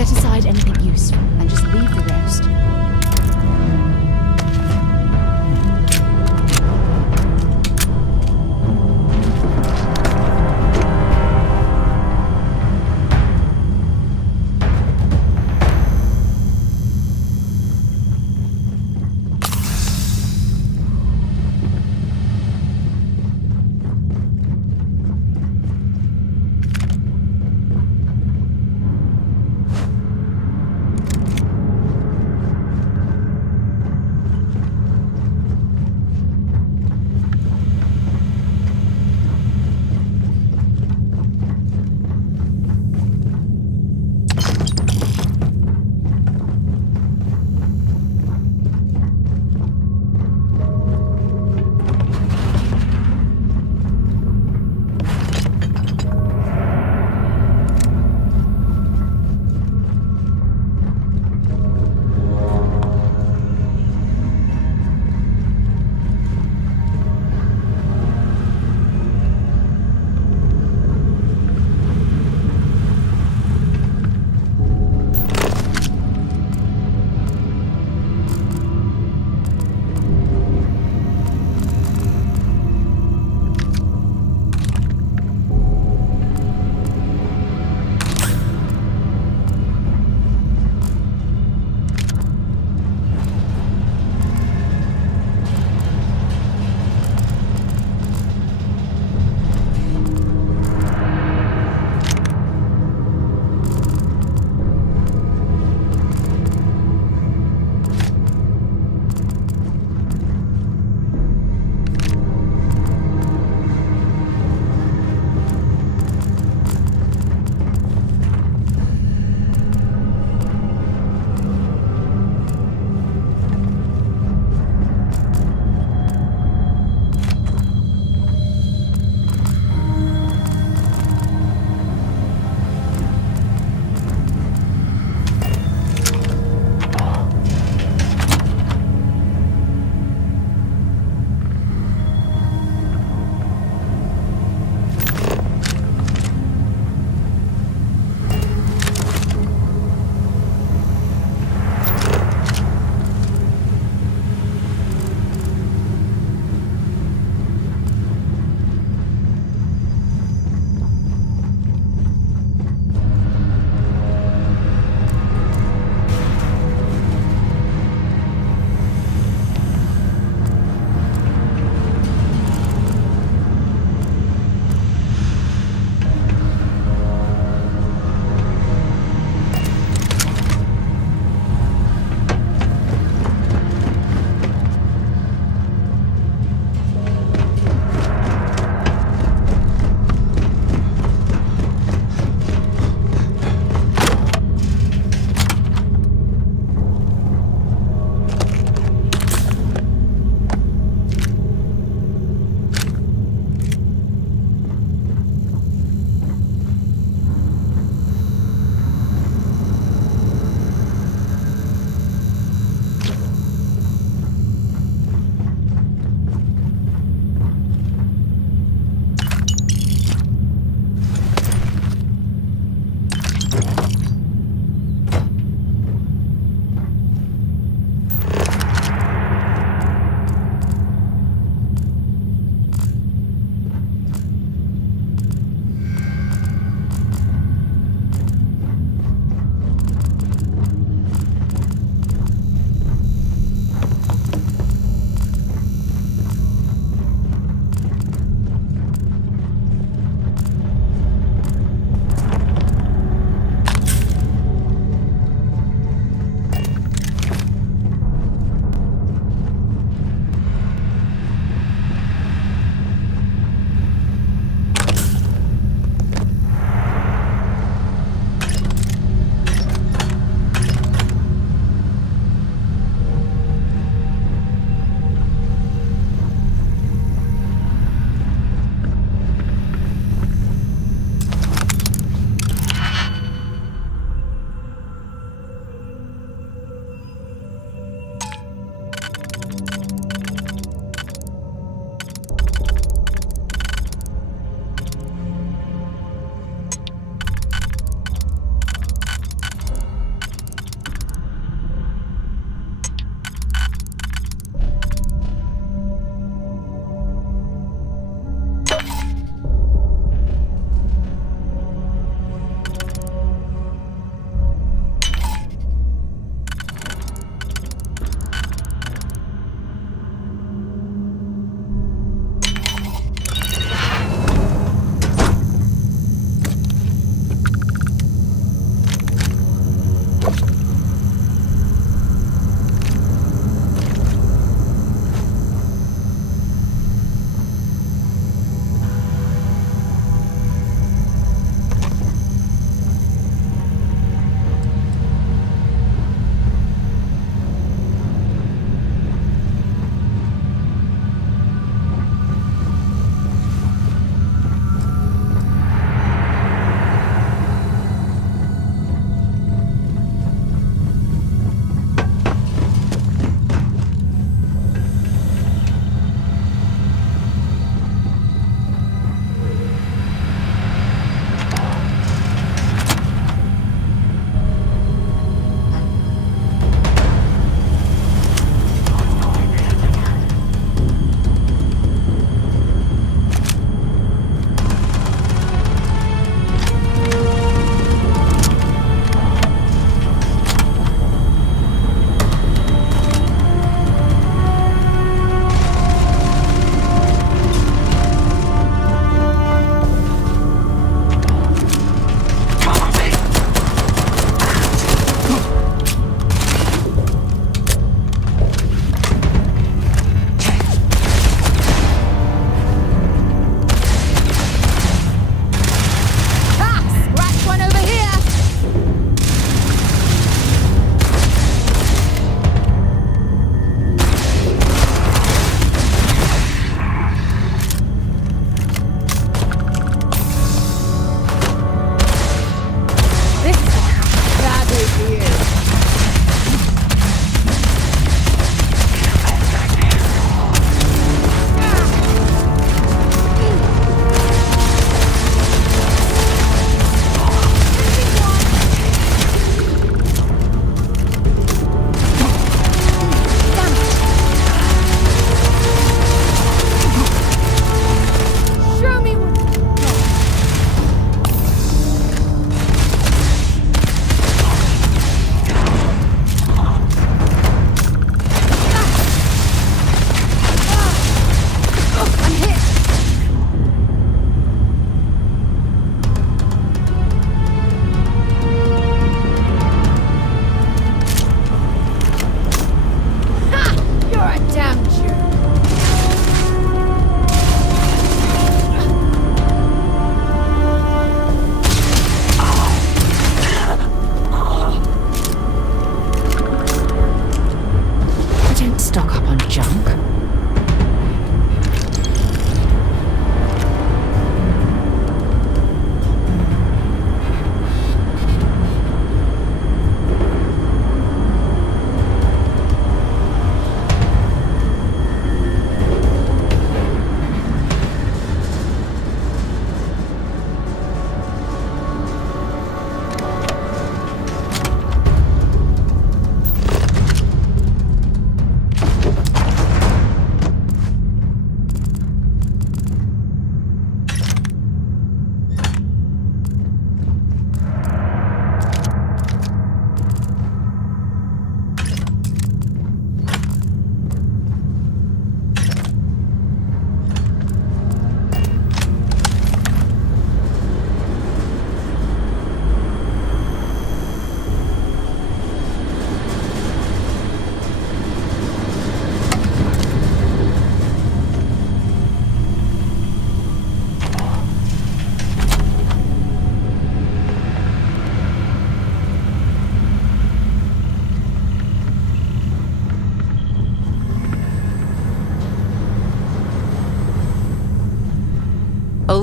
Set aside anything useful and just leave the rest.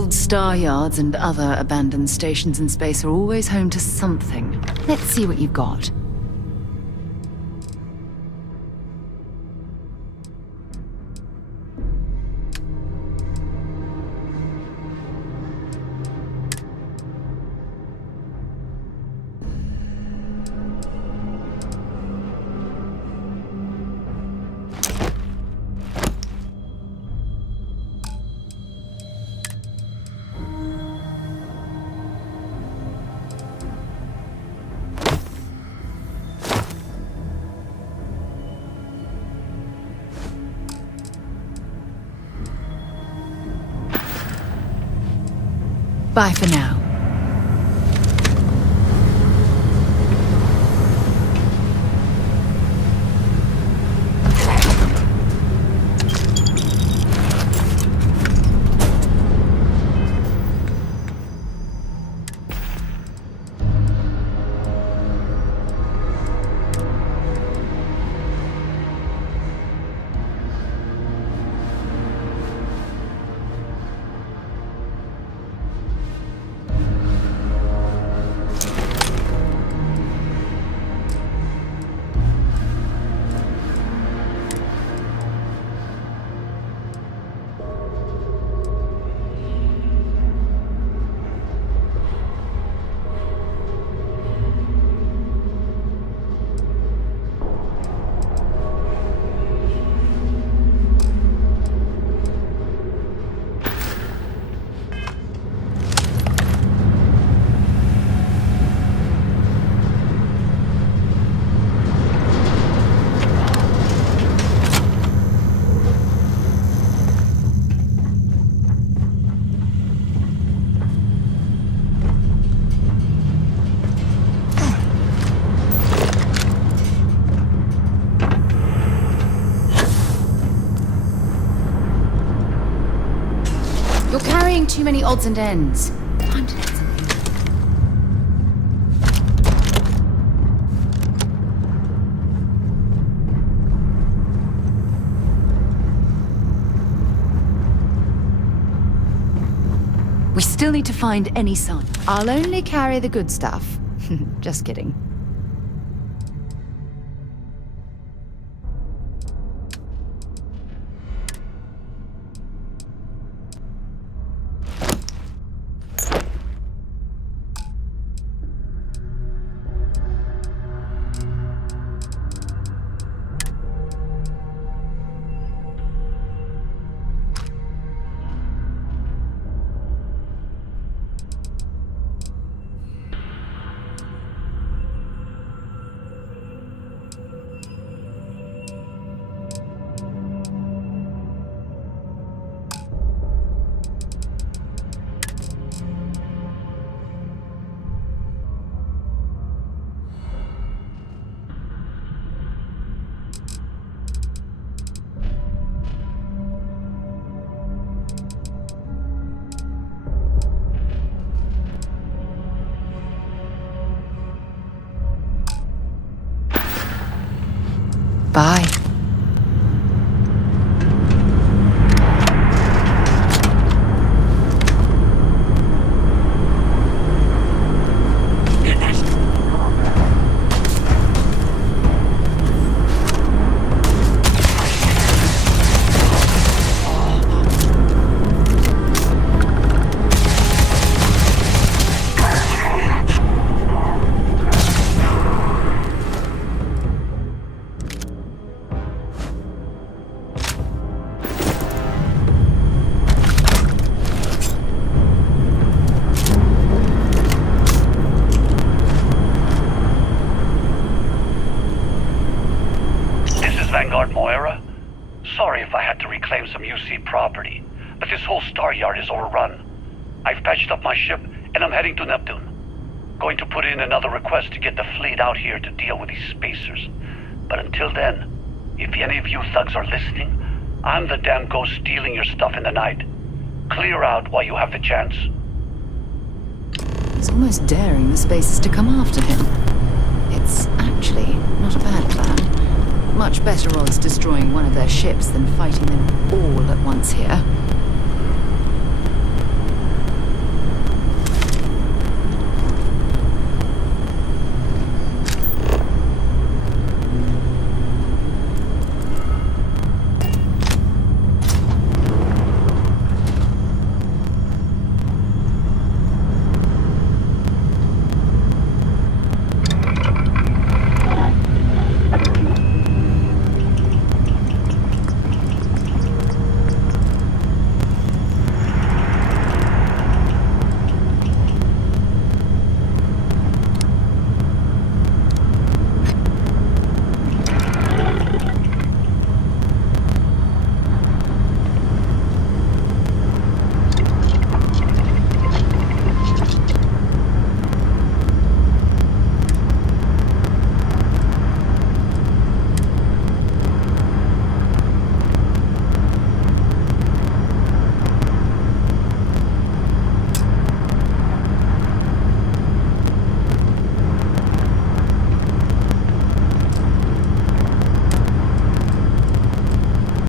old star yards and other abandoned stations in space are always home to something. Let's see what you've got. Bye for now. You're carrying too many odds and ends. Time to let something. We still need to find any sign. I'll only carry the good stuff. Just kidding. Bye. Sorry if I had to reclaim some UC property, but this whole star yard is overrun. I've patched up my ship, and I'm heading to Neptune. Going to put in another request to get the fleet out here to deal with these spacers. But until then, if any of you thugs are listening, I'm the damn ghost stealing your stuff in the night. Clear out while you have the chance. He's almost daring the spacers to come after him. It's actually not a bad plan. Much better odds destroying one of their ships than fighting them all at once here.